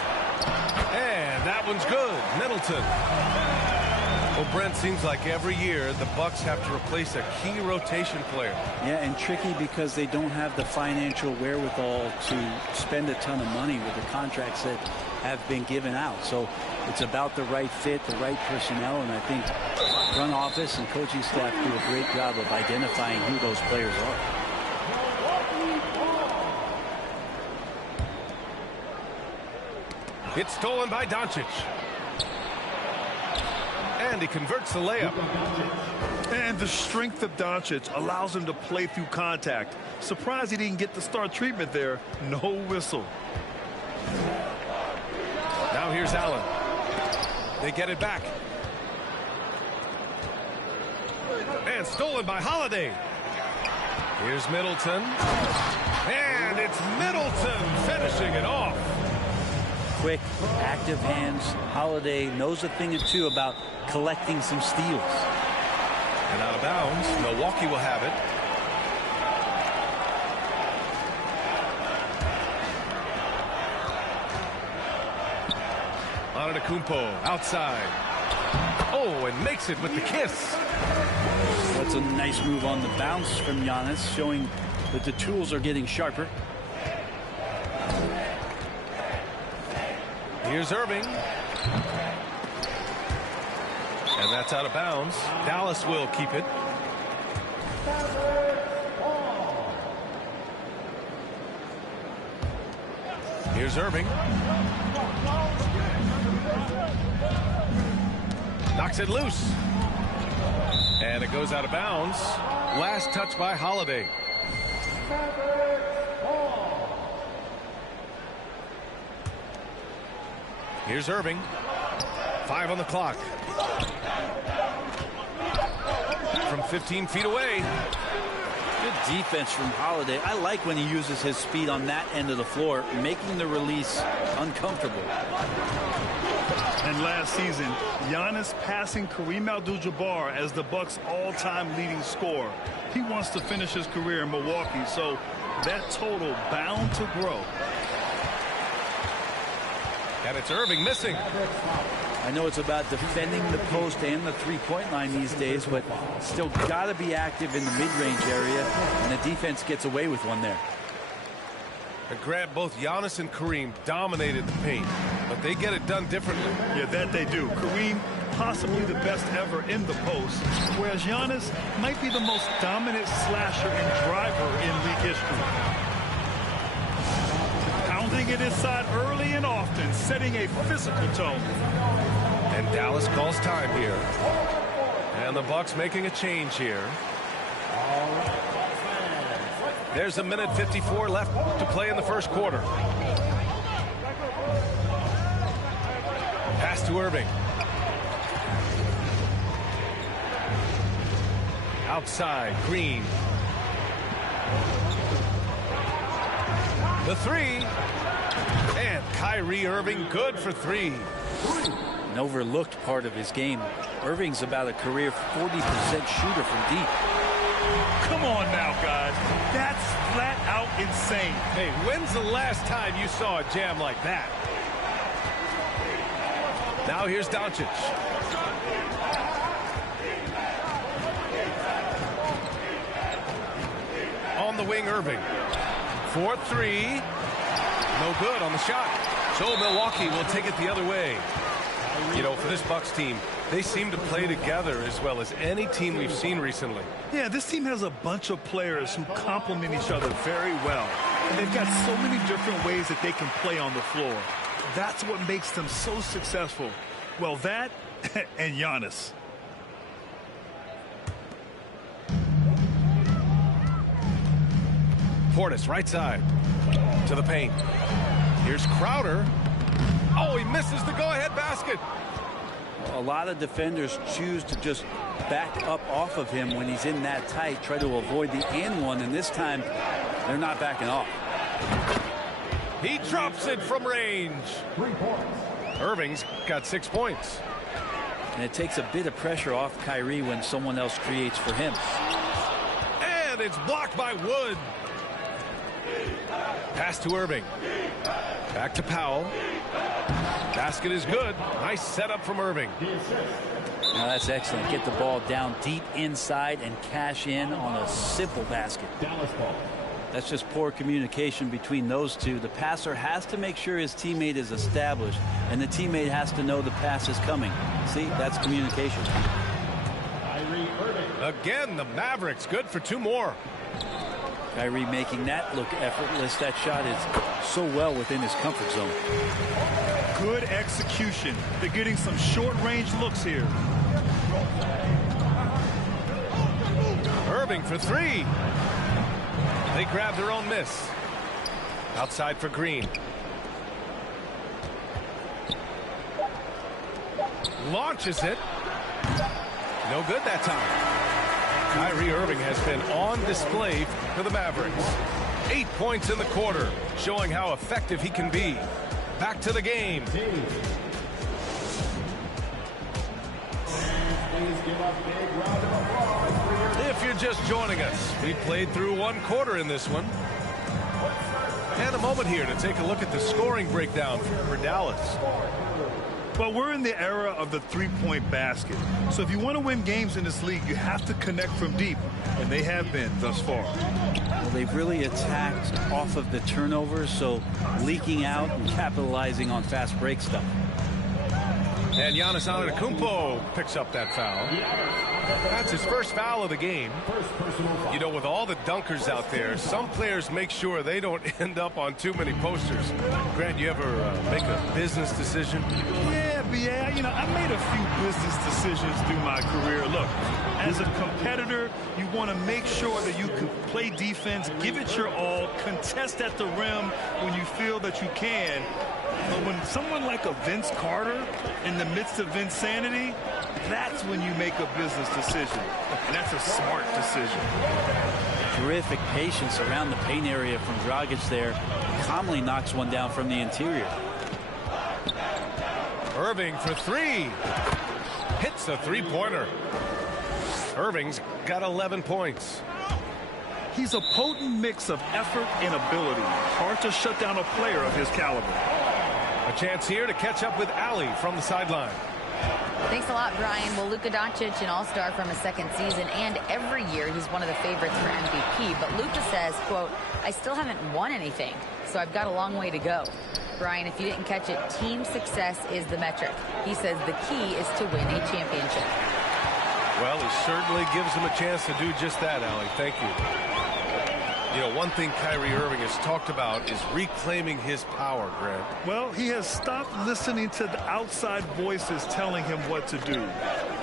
And that one's good. Middleton. Well, Brent, seems like every year the Bucks have to replace a key rotation player. Yeah, and tricky because they don't have the financial wherewithal to spend a ton of money with the contracts that have been given out. So it's about the right fit, the right personnel, and I think front office and coaching staff do a great job of identifying who those players are. It's stolen by Doncic. And he converts the layup. And the strength of Doncic allows him to play through contact. Surprised he didn't get the star treatment there. No whistle. Now here's Allen. They get it back. And stolen by Holiday. Here's Middleton. And it's Middleton finishing it off. Quick, active hands. Holiday knows a thing or two about collecting some steals. And out of bounds, Milwaukee will have it. Antetokounmpo outside. Oh, and makes it with the kiss. That's a nice move on the bounce from Giannis, showing that the tools are getting sharper. Here's Irving. And that's out of bounds. Dallas will keep it. Here's Irving. Knocks it loose. And it goes out of bounds. Last touch by Holiday. Here's Irving. 5 on the clock. From 15 feet away. Good defense from Holiday. I like when he uses his speed on that end of the floor, making the release uncomfortable. And last season, Giannis passing Kareem Abdul-Jabbar as the Bucks' all-time leading scorer. He wants to finish his career in Milwaukee, so that total bound to grow. And it's Irving missing. I know it's about defending the post and the three-point line these days, but still got to be active in the mid-range area, and the defense gets away with one there. And Grant, both Giannis and Kareem dominated the paint, but they get it done differently. Yeah, that they do. Kareem, possibly the best ever in the post, whereas Giannis might be the most dominant slasher and driver in league history. pounding it inside early and often, setting a physical tone. And Dallas calls time here. And the Bucks making a change here. There's a minute 54 left to play in the first quarter. Pass to Irving. Outside, Green. The three. And Kyrie Irving good for three. An overlooked part of his game. Irving's about a career 40% shooter from deep. Come on now, guys. That's flat out insane. Hey, when's the last time you saw a jam like that? Now here's Doncic. On the wing, Irving. 4-3. No good on the shot. So Milwaukee will take it the other way. You know, for this Bucks team, they seem to play together as well as any team we've seen recently. Yeah, this team has a bunch of players who complement each other very well. And they've got so many different ways that they can play on the floor. That's what makes them so successful. Well, that and Giannis. Portis, right side. To the paint. Here's Crowder. Oh, he misses the go-ahead basket. A lot of defenders choose to just back up off of him when he's in that tight, try to avoid the and one, and this time they're not backing off. He drops it from range. 3 points. Irving's got 6 points. And it takes a bit of pressure off Kyrie when someone else creates for him. And it's blocked by Wood. Pass to Irving. Back to Powell. Basket is good. Nice setup from Irving. Now that's excellent. Get the ball down deep inside and cash in on a simple basket. Dallas ball. That's just poor communication between those two. The passer has to make sure his teammate is established, and the teammate has to know the pass is coming. See, that's communication. Again, the Mavericks good for 2 more. Kyrie making that look effortless. That shot is so well within his comfort zone. Good execution. They're getting some short-range looks here. Irving for 3. They grab their own miss. Outside for Green. Launches it. No good that time. Kyrie Irving has been on display for the Mavericks. 8 points in the quarter, showing how effective he can be. Back to the game. If you're just joining us, we played through 1 quarter in this one. And a moment here to take a look at the scoring breakdown for Dallas. Well, we're in the era of the three-point basket. So if you want to win games in this league, you have to connect from deep. And they have been thus far. Well, they've really attacked off of the turnovers, so leaking out and capitalizing on fast break stuff. And Giannis Antetokounmpo picks up that foul. That's his first foul of the game. You know, with all the dunkers out there, some players make sure they don't end up on too many posters. Grant, you ever make a business decision? Yeah, you know, I made a few business decisions through my career. Look, as a competitor, you want to make sure that you can play defense, give it your all, contest at the rim when you feel that you can. But when someone like a Vince Carter in the midst of insanity, that's when you make a business decision. And that's a smart decision. Terrific patience around the paint area from Dragic there. Calmly knocks one down from the interior. Irving for 3. Hits a 3-pointer. Irving's got 11 points. He's a potent mix of effort and ability. Hard to shut down a player of his caliber. A chance here to catch up with Allie from the sideline. Thanks a lot, Brian. Well, Luka Doncic, an all-star from his second season, and every year he's one of the favorites for MVP. But Luka says, quote, I still haven't won anything, so I've got a long way to go. Brian, if you didn't catch it, team success is the metric. He says the key is to win a championship. Well, he certainly gives him a chance to do just that, Allie. Thank you. You know, one thing Kyrie Irving has talked about is reclaiming his power, Grant. Well, he has stopped listening to the outside voices telling him what to do,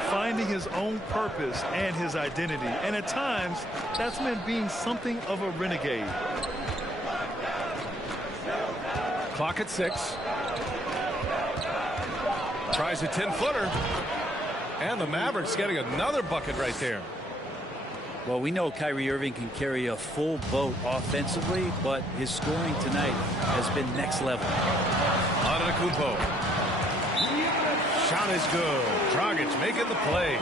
finding his own purpose and his identity. And at times, that's meant being something of a renegade. Clock at 6. Tries a 10-footer. And the Mavericks getting another bucket right there. Well, we know Kyrie Irving can carry a full boat offensively, but his scoring tonight has been next level. Antetokounmpo. Shot is good. Dragic making the play.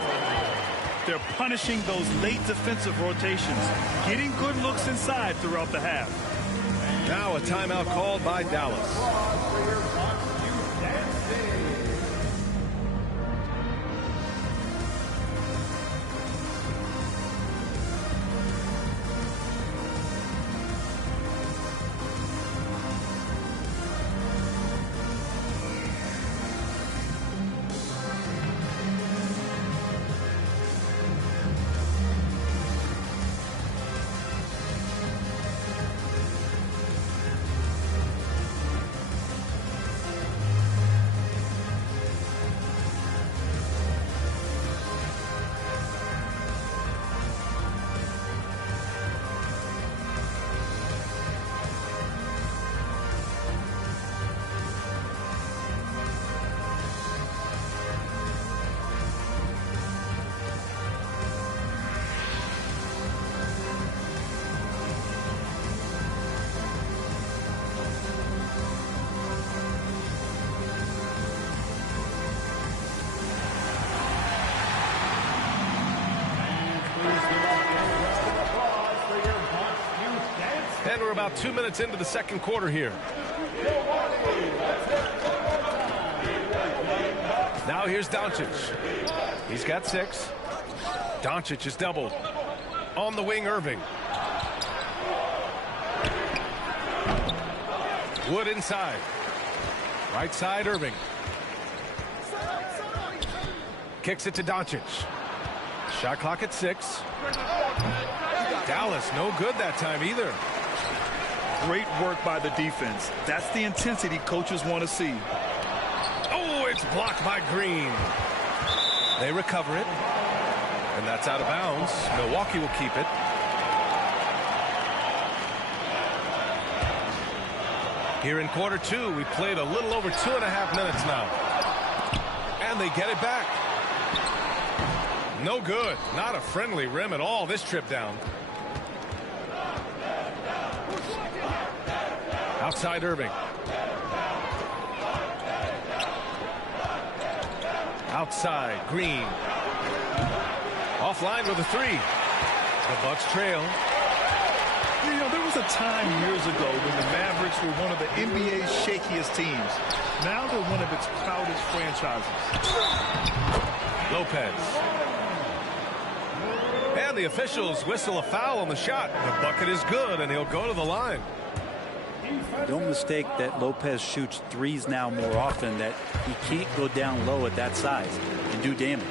They're punishing those late defensive rotations, getting good looks inside throughout the half. Now a timeout called by Dallas. And we're about 2 minutes into the second quarter here. Now here's Doncic. He's got 6. Doncic is doubled. On the wing, Irving. Wood inside. Right side, Irving. Kicks it to Doncic. Shot clock at 6. Dallas no good that time either. Great work by the defense. That's the intensity coaches want to see. Oh, it's blocked by Green. They recover it. And that's out of bounds. Milwaukee will keep it. Here in quarter 2, we played a little over 2.5 minutes now. And they get it back. No good. Not a friendly rim at all this trip down. Outside Irving. Outside Green. Offline with a 3. The Bucks trail. You know, there was a time years ago when the Mavericks were one of the NBA's shakiest teams. Now they're one of its proudest franchises. Lopez. And the officials whistle a foul on the shot. The bucket is good, and he'll go to the line. Don't mistake that Lopez shoots threes now more often, that he can't go down low at that size and do damage.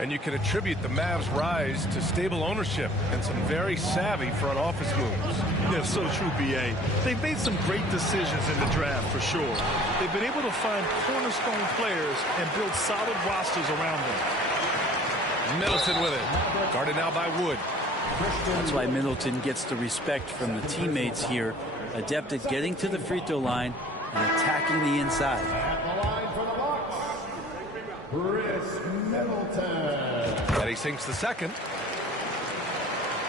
And you can attribute the Mavs' rise to stable ownership and some very savvy front office moves. Yeah, so true, B.A. They've made some great decisions in the draft, for sure. They've been able to find cornerstone players and build solid rosters around them. Middleton with it. Guarded now by Wood. That's why Middleton gets the respect from the teammates here. Adept at getting to the free throw line and attacking the inside. And he sinks the second.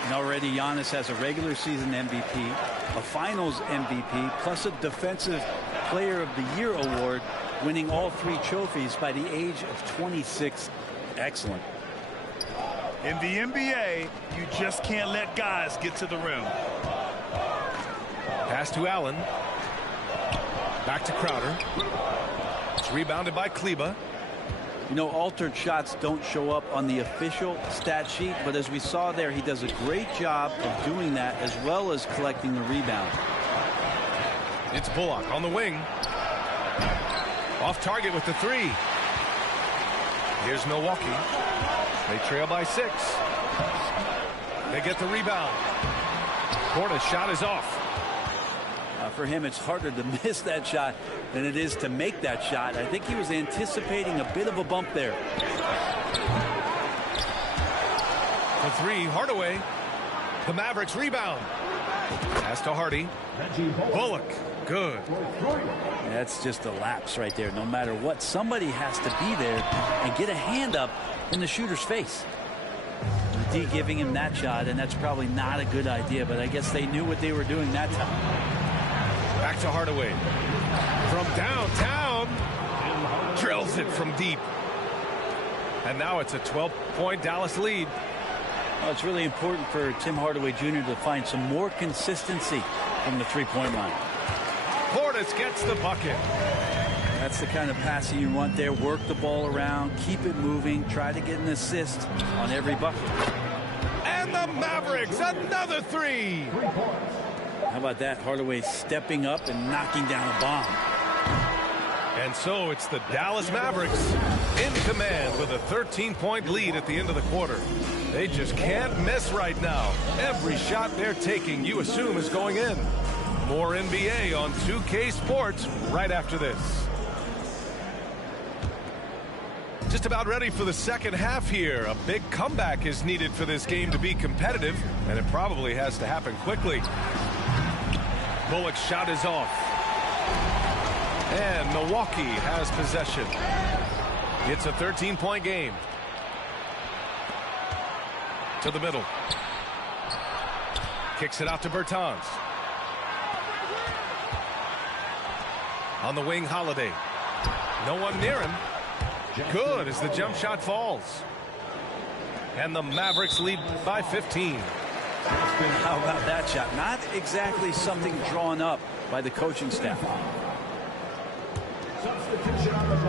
And already Giannis has a regular season MVP, a finals MVP, plus a defensive player of the year award, winning all 3 trophies by the age of 26. Excellent. In the NBA, you just can't let guys get to the rim. Pass to Allen. Back to Crowder. It's rebounded by Kleba. You know, altered shots don't show up on the official stat sheet, but as we saw there, he does a great job of doing that as well as collecting the rebound. It's Bullock on the wing. Off target with the 3. Here's Milwaukee. They trail by 6. They get the rebound. Porter's shot is off. For him, it's harder to miss that shot than it is to make that shot. I think he was anticipating a bit of a bump there. For three, Hardaway. The Mavericks rebound. Pass to Hardy. Bullock. Good. That's just a lapse right there. No matter what, somebody has to be there and get a hand up in the shooter's face. The D giving him that shot, and that's probably not a good idea, but I guess they knew what they were doing that time. Back to Hardaway. From downtown. Drills it from deep. And now it's a 12-point Dallas lead. Well, it's really important for Tim Hardaway Jr. to find some more consistency from the three-point line. Portis gets the bucket. That's the kind of passing you want there. Work the ball around, keep it moving, try to get an assist on every bucket. And the Mavericks, another three. How about that? Hardaway stepping up and knocking down a bomb. And so it's the Dallas Mavericks in command with a 13-point lead at the end of the quarter. They just can't miss right now. Every shot they're taking, you assume, is going in. More NBA on 2K Sports right after this. Just about ready for the second half here. A big comeback is needed for this game to be competitive, and it probably has to happen quickly. Bullock's shot is off. And Milwaukee has possession. It's a 13-point game. To the middle. Kicks it out to Bertans. On the wing, Holiday. No one near him. Good as the jump shot falls. And the Mavericks lead by 15. How about that shot? Not exactly something drawn up by the coaching staff.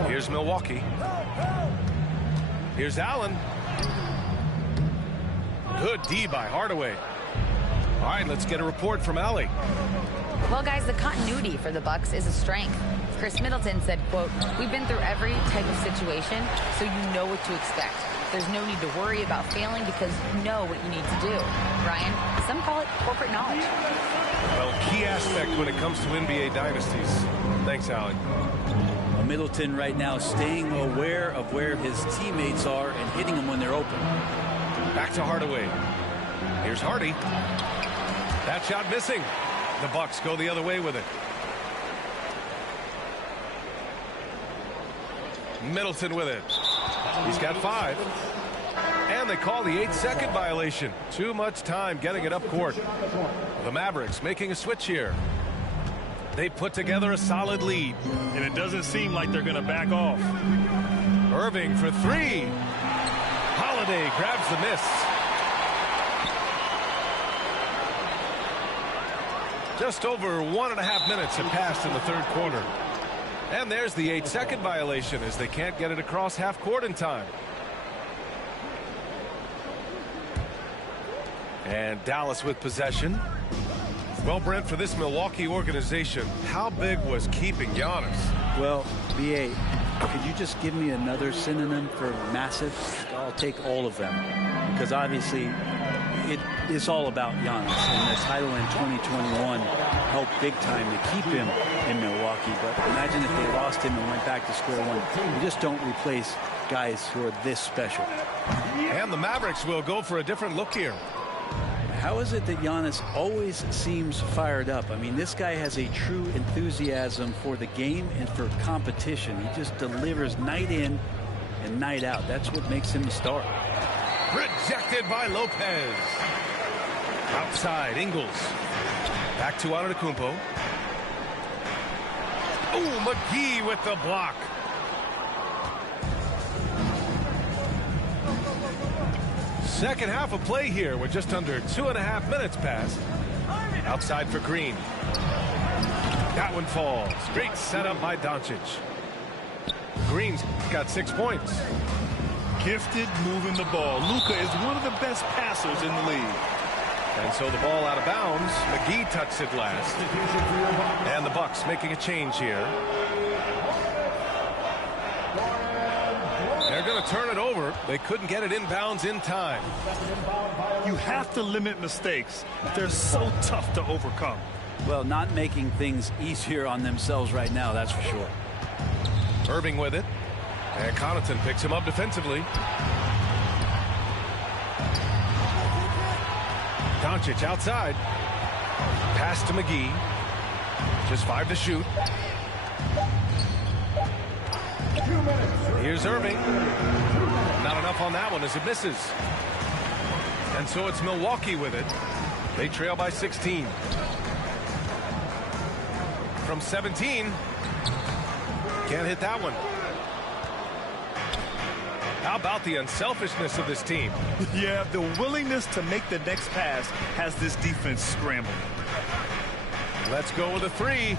Here's Milwaukee. Here's Allen. Good D by Hardaway. All right, let's get a report from Allie. Well, guys, the continuity for the Bucks is a strength. Chris Middleton said, quote, "We've been through every type of situation, so you know what to expect. There's no need to worry about failing because you know what you need to do." Ryan, some call it corporate knowledge. Well, key aspect when it comes to NBA dynasties. Thanks, Allie. Well, Middleton right now staying aware of where his teammates are and hitting them when they're open. Back to Hardaway. Here's Hardy. That shot missing. The Bucks go the other way with it. Middleton with it. He's got 5. And they call the 8-second violation. Too much time getting it up court. The Mavericks making a switch here. They put together a solid lead. And it doesn't seem like they're going to back off. Irving for 3. Holiday grabs the miss. Just over 1.5 minutes have passed in the third quarter. And there's the 8-second violation as they can't get it across half court in time. And Dallas with possession. Well, Brent, for this Milwaukee organization, how big was keeping Giannis? Well, B.A., could you just give me another synonym for massive? I'll take all of them. Because obviously, it's all about Giannis. And the title in 2021 helped big time to keep him in Milwaukee. But imagine if they lost him and went back to square one. You just don't replace guys who are this special. And the Mavericks will go for a different look here. How is it that Giannis always seems fired up? I mean, this guy has a true enthusiasm for the game and for competition. He just delivers night in and night out. That's what makes him a star. Rejected by Lopez. Outside, Ingles. Back to Antetokounmpo. Oh, McGee with the block. Second half of play here with just under 2.5 minutes passed. Outside for Green. That one falls. Great setup by Doncic. Green's got 6 points. Gifted moving the ball. Luka is one of the best passers in the league. And so the ball out of bounds. McGee touched it last. And the Bucks making a change here. They're going to turn it over. They couldn't get it inbounds in time. You have to limit mistakes. They're so tough to overcome. Well, not making things easier on themselves right now, that's for sure. Irving with it. And Connaughton picks him up defensively. Doncic outside. Pass to McGee. Just 5 to shoot. Here's Irving. Not enough on that one as it misses. And so it's Milwaukee with it. They trail by 16. From 17. Can't hit that one. How about the unselfishness of this team? Yeah, the willingness to make the next pass has this defense scrambled. Let's go with a 3.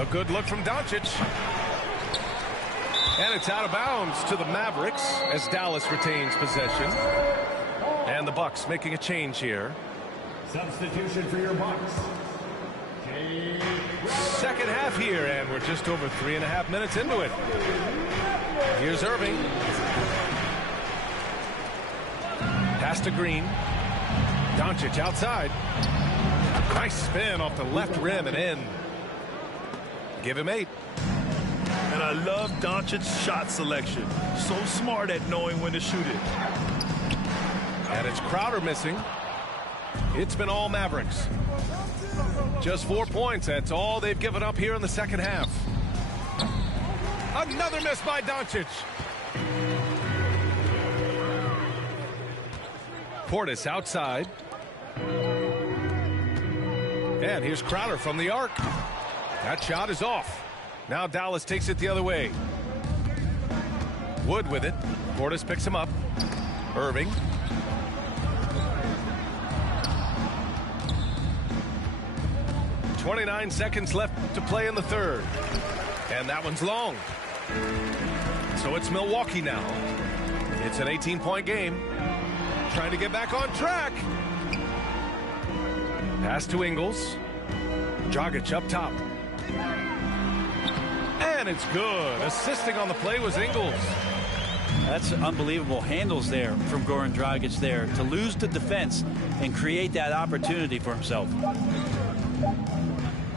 A good look from Doncic. And it's out of bounds to the Mavericks as Dallas retains possession. And the Bucks making a change here. Substitution for your Bucks. Second half here, and we're just over 3.5 minutes into it. Here's Irving. Pass to Green. Doncic outside. Nice spin off the left rim and in. Give him 8. And I love Doncic's shot selection. So smart at knowing when to shoot it. And it's Crowder missing. It's been all Mavericks. Just 4 points. That's all they've given up here in the second half. Another miss by Doncic. Portis outside. And here's Crowder from the arc. That shot is off. Now Dallas takes it the other way. Wood with it. Portis picks him up. Irving. .29 seconds left to play in the third. And that one's long. So it's Milwaukee now. It's an 18-point game. Trying to get back on track. Pass to Ingles. Dragic up top. And it's good. Assisting on the play was Ingles. That's unbelievable handles there from Goran Dragic there to lose the defense and create that opportunity for himself.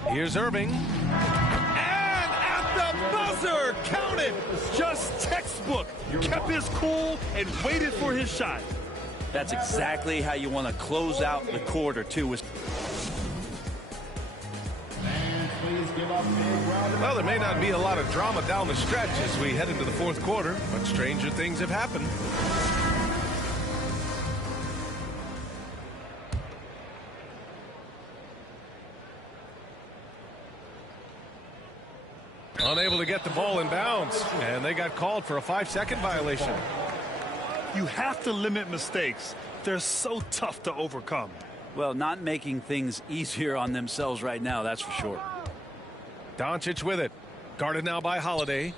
Here's Irving. And at the buzzer, count it. Just textbook. Kept his cool and waited for his shot. That's exactly how you want to close out the quarter, too. Well, there may not be a lot of drama down the stretch as we head into the fourth quarter, but stranger things have happened. Unable to get the ball in bounds, and they got called for a 5-second violation. You have to limit mistakes. They're so tough to overcome. Well, not making things easier on themselves right now, that's for sure. Doncic with it. Guarded now by Holiday.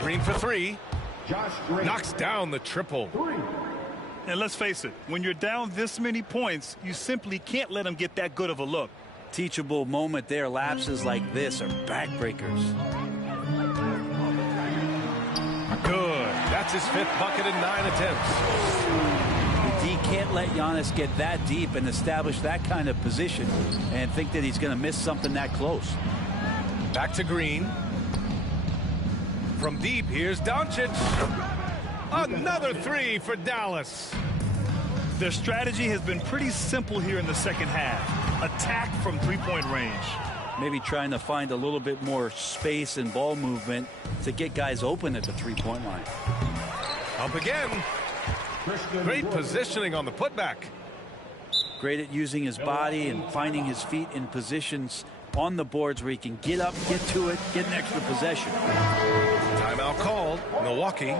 Green for 3. Knocks down the triple. And let's face it, when you're down this many points, you simply can't let them get that good of a look. Teachable moment there. Lapses like this are backbreakers. Good. That's his 5th bucket in 9 attempts. D can't let Giannis get that deep and establish that kind of position and think that he's going to miss something that close. Back to Green. From deep, here's Doncic. Another 3 for Dallas. Their strategy has been pretty simple here in the second half. Attack from three-point range. Maybe trying to find a little bit more space and ball movement to get guys open at the three-point line. Up again. Great positioning on the putback. Great at using his body and finding his feet in positions on the boards where he can get up, get to it, get an extra possession. Timeout called. Milwaukee.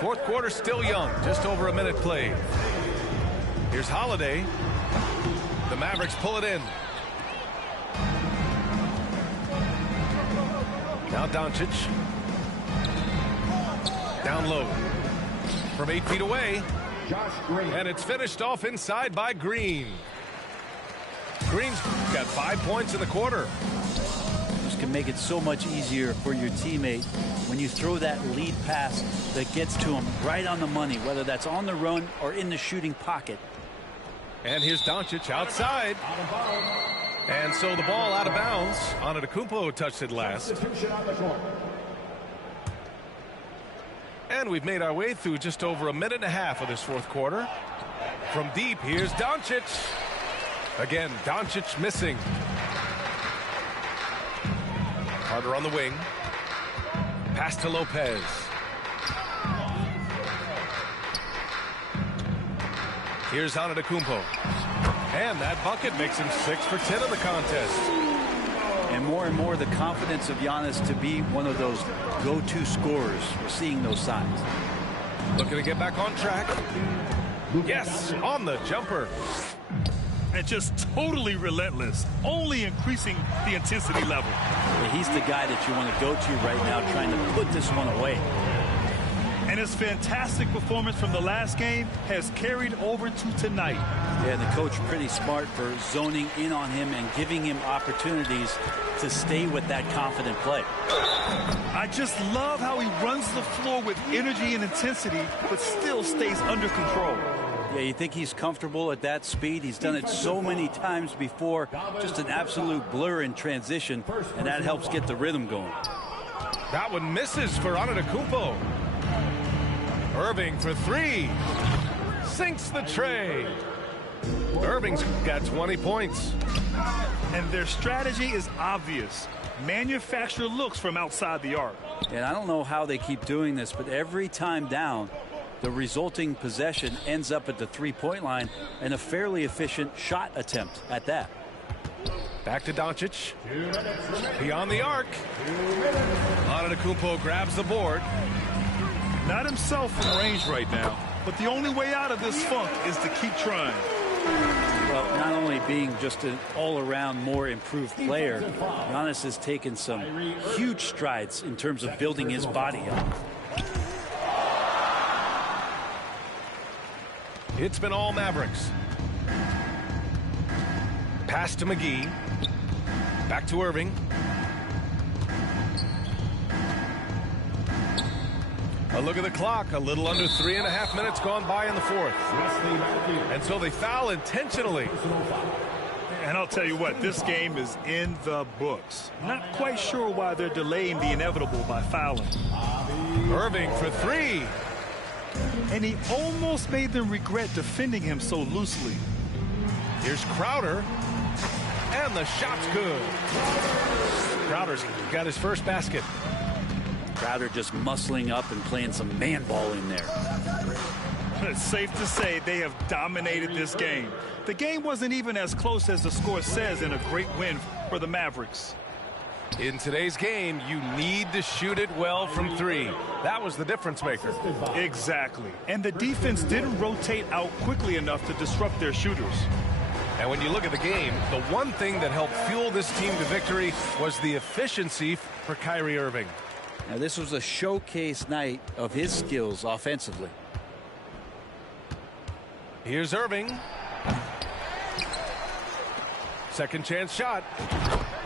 Fourth quarter still young. Just over a minute played. Here's Holiday. The Mavericks pull it in. Now Doncic. Down low. From 8 feet away. And it's finished off inside by Green. Green's got 5 points in the quarter. can make it so much easier for your teammate when you throw that lead pass that gets to him right on the money, whether that's on the run or in the shooting pocket. And here's Doncic outside. And so the ball out of bounds. Antetokounmpo touched it last. And we've made our way through just over a minute and a half of this fourth quarter. From deep, here's Doncic. Again, Doncic missing. Carter on the wing. Pass to Lopez. Here's Antetokounmpo. And that bucket makes him 6 for 10 in the contest. And more the confidence of Giannis to be one of those go-to scorers. We're seeing those signs. Looking to get back on track. Yes, on the jumper. And just totally relentless, only increasing the intensity level. Yeah, he's the guy that you want to go to right now, trying to put this one away. And his fantastic performance from the last game has carried over to tonight. Yeah, the coach pretty smart for zoning in on him and giving him opportunities to stay with that confident play. I just love how he runs the floor with energy and intensity, but still stays under control. Yeah, you think he's comfortable at that speed? He's done it so many times before. Just an absolute blur in transition, and that helps get the rhythm going. That one misses for Antetokounmpo. Irving for 3. Sinks the tray. Irving's got 20 points. And their strategy is obvious. Manufacture looks from outside the arc. And I don't know how they keep doing this, but every time down, the resulting possession ends up at the three-point line and a fairly efficient shot attempt at that. Back to Doncic. Beyond the arc. Antetokounmpo grabs the board. Not himself from range right now, but the only way out of this funk is to keep trying. Well, not only being just an all-around more improved player, Giannis has taken some huge strides in terms of building his body up. It's been all Mavericks. Pass to McGee. Back to Irving. A look at the clock. A little under 3.5 minutes gone by in the fourth. And so they foul intentionally. And I'll tell you what, this game is in the books. Not quite sure why they're delaying the inevitable by fouling. Irving for 3. And he almost made them regret defending him so loosely. Here's Crowder. And the shot's good. Crowder's got his first basket. Crowder just muscling up and playing some man ball in there. It's safe to say they have dominated this game. The game wasn't even as close as the score says in a great win for the Mavericks. In today's game, you need to shoot it well from 3. That was the difference maker. Exactly. And the defense didn't rotate out quickly enough to disrupt their shooters. And when you look at the game, the one thing that helped fuel this team to victory was the efficiency for Kyrie Irving. Now, this was a showcase night of his skills offensively. Here's Irving. Second chance shot.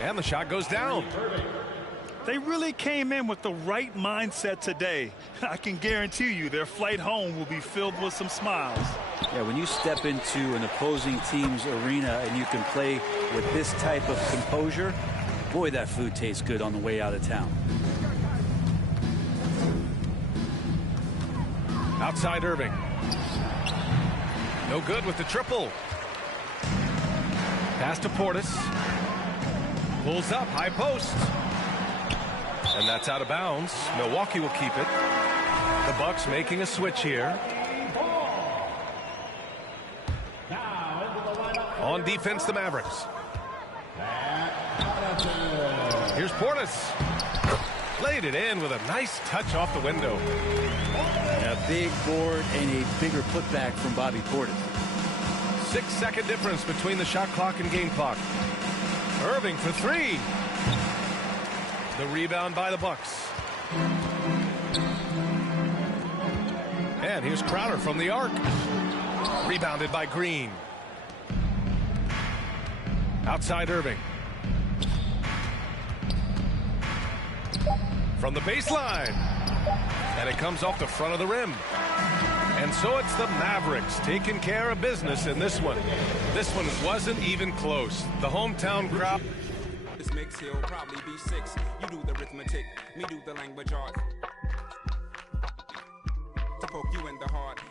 And the shot goes down. They really came in with the right mindset today. I can guarantee you their flight home will be filled with some smiles. Yeah, when you step into an opposing team's arena and you can play with this type of composure, boy, that food tastes good on the way out of town. Outside Irving. No good with the triple. Pass to Portis. Pulls up, high post. And that's out of bounds. Milwaukee will keep it. The Bucks making a switch here. On defense, the Mavericks. Here's Portis. Laid it in with a nice touch off the window. A big board and a bigger putback from Bobby Portis. 6-second difference between the shot clock and game clock. Irving for 3. The rebound by the Bucks. And here's Crowder from the arc. Rebounded by Green. Outside Irving. from the baseline. And it comes off the front of the rim. And so it's the Mavericks taking care of business in this one. This one wasn't even close. The hometown crowd. This mix here will probably be 6. You do the arithmetic, me do the language art. To poke you in the heart.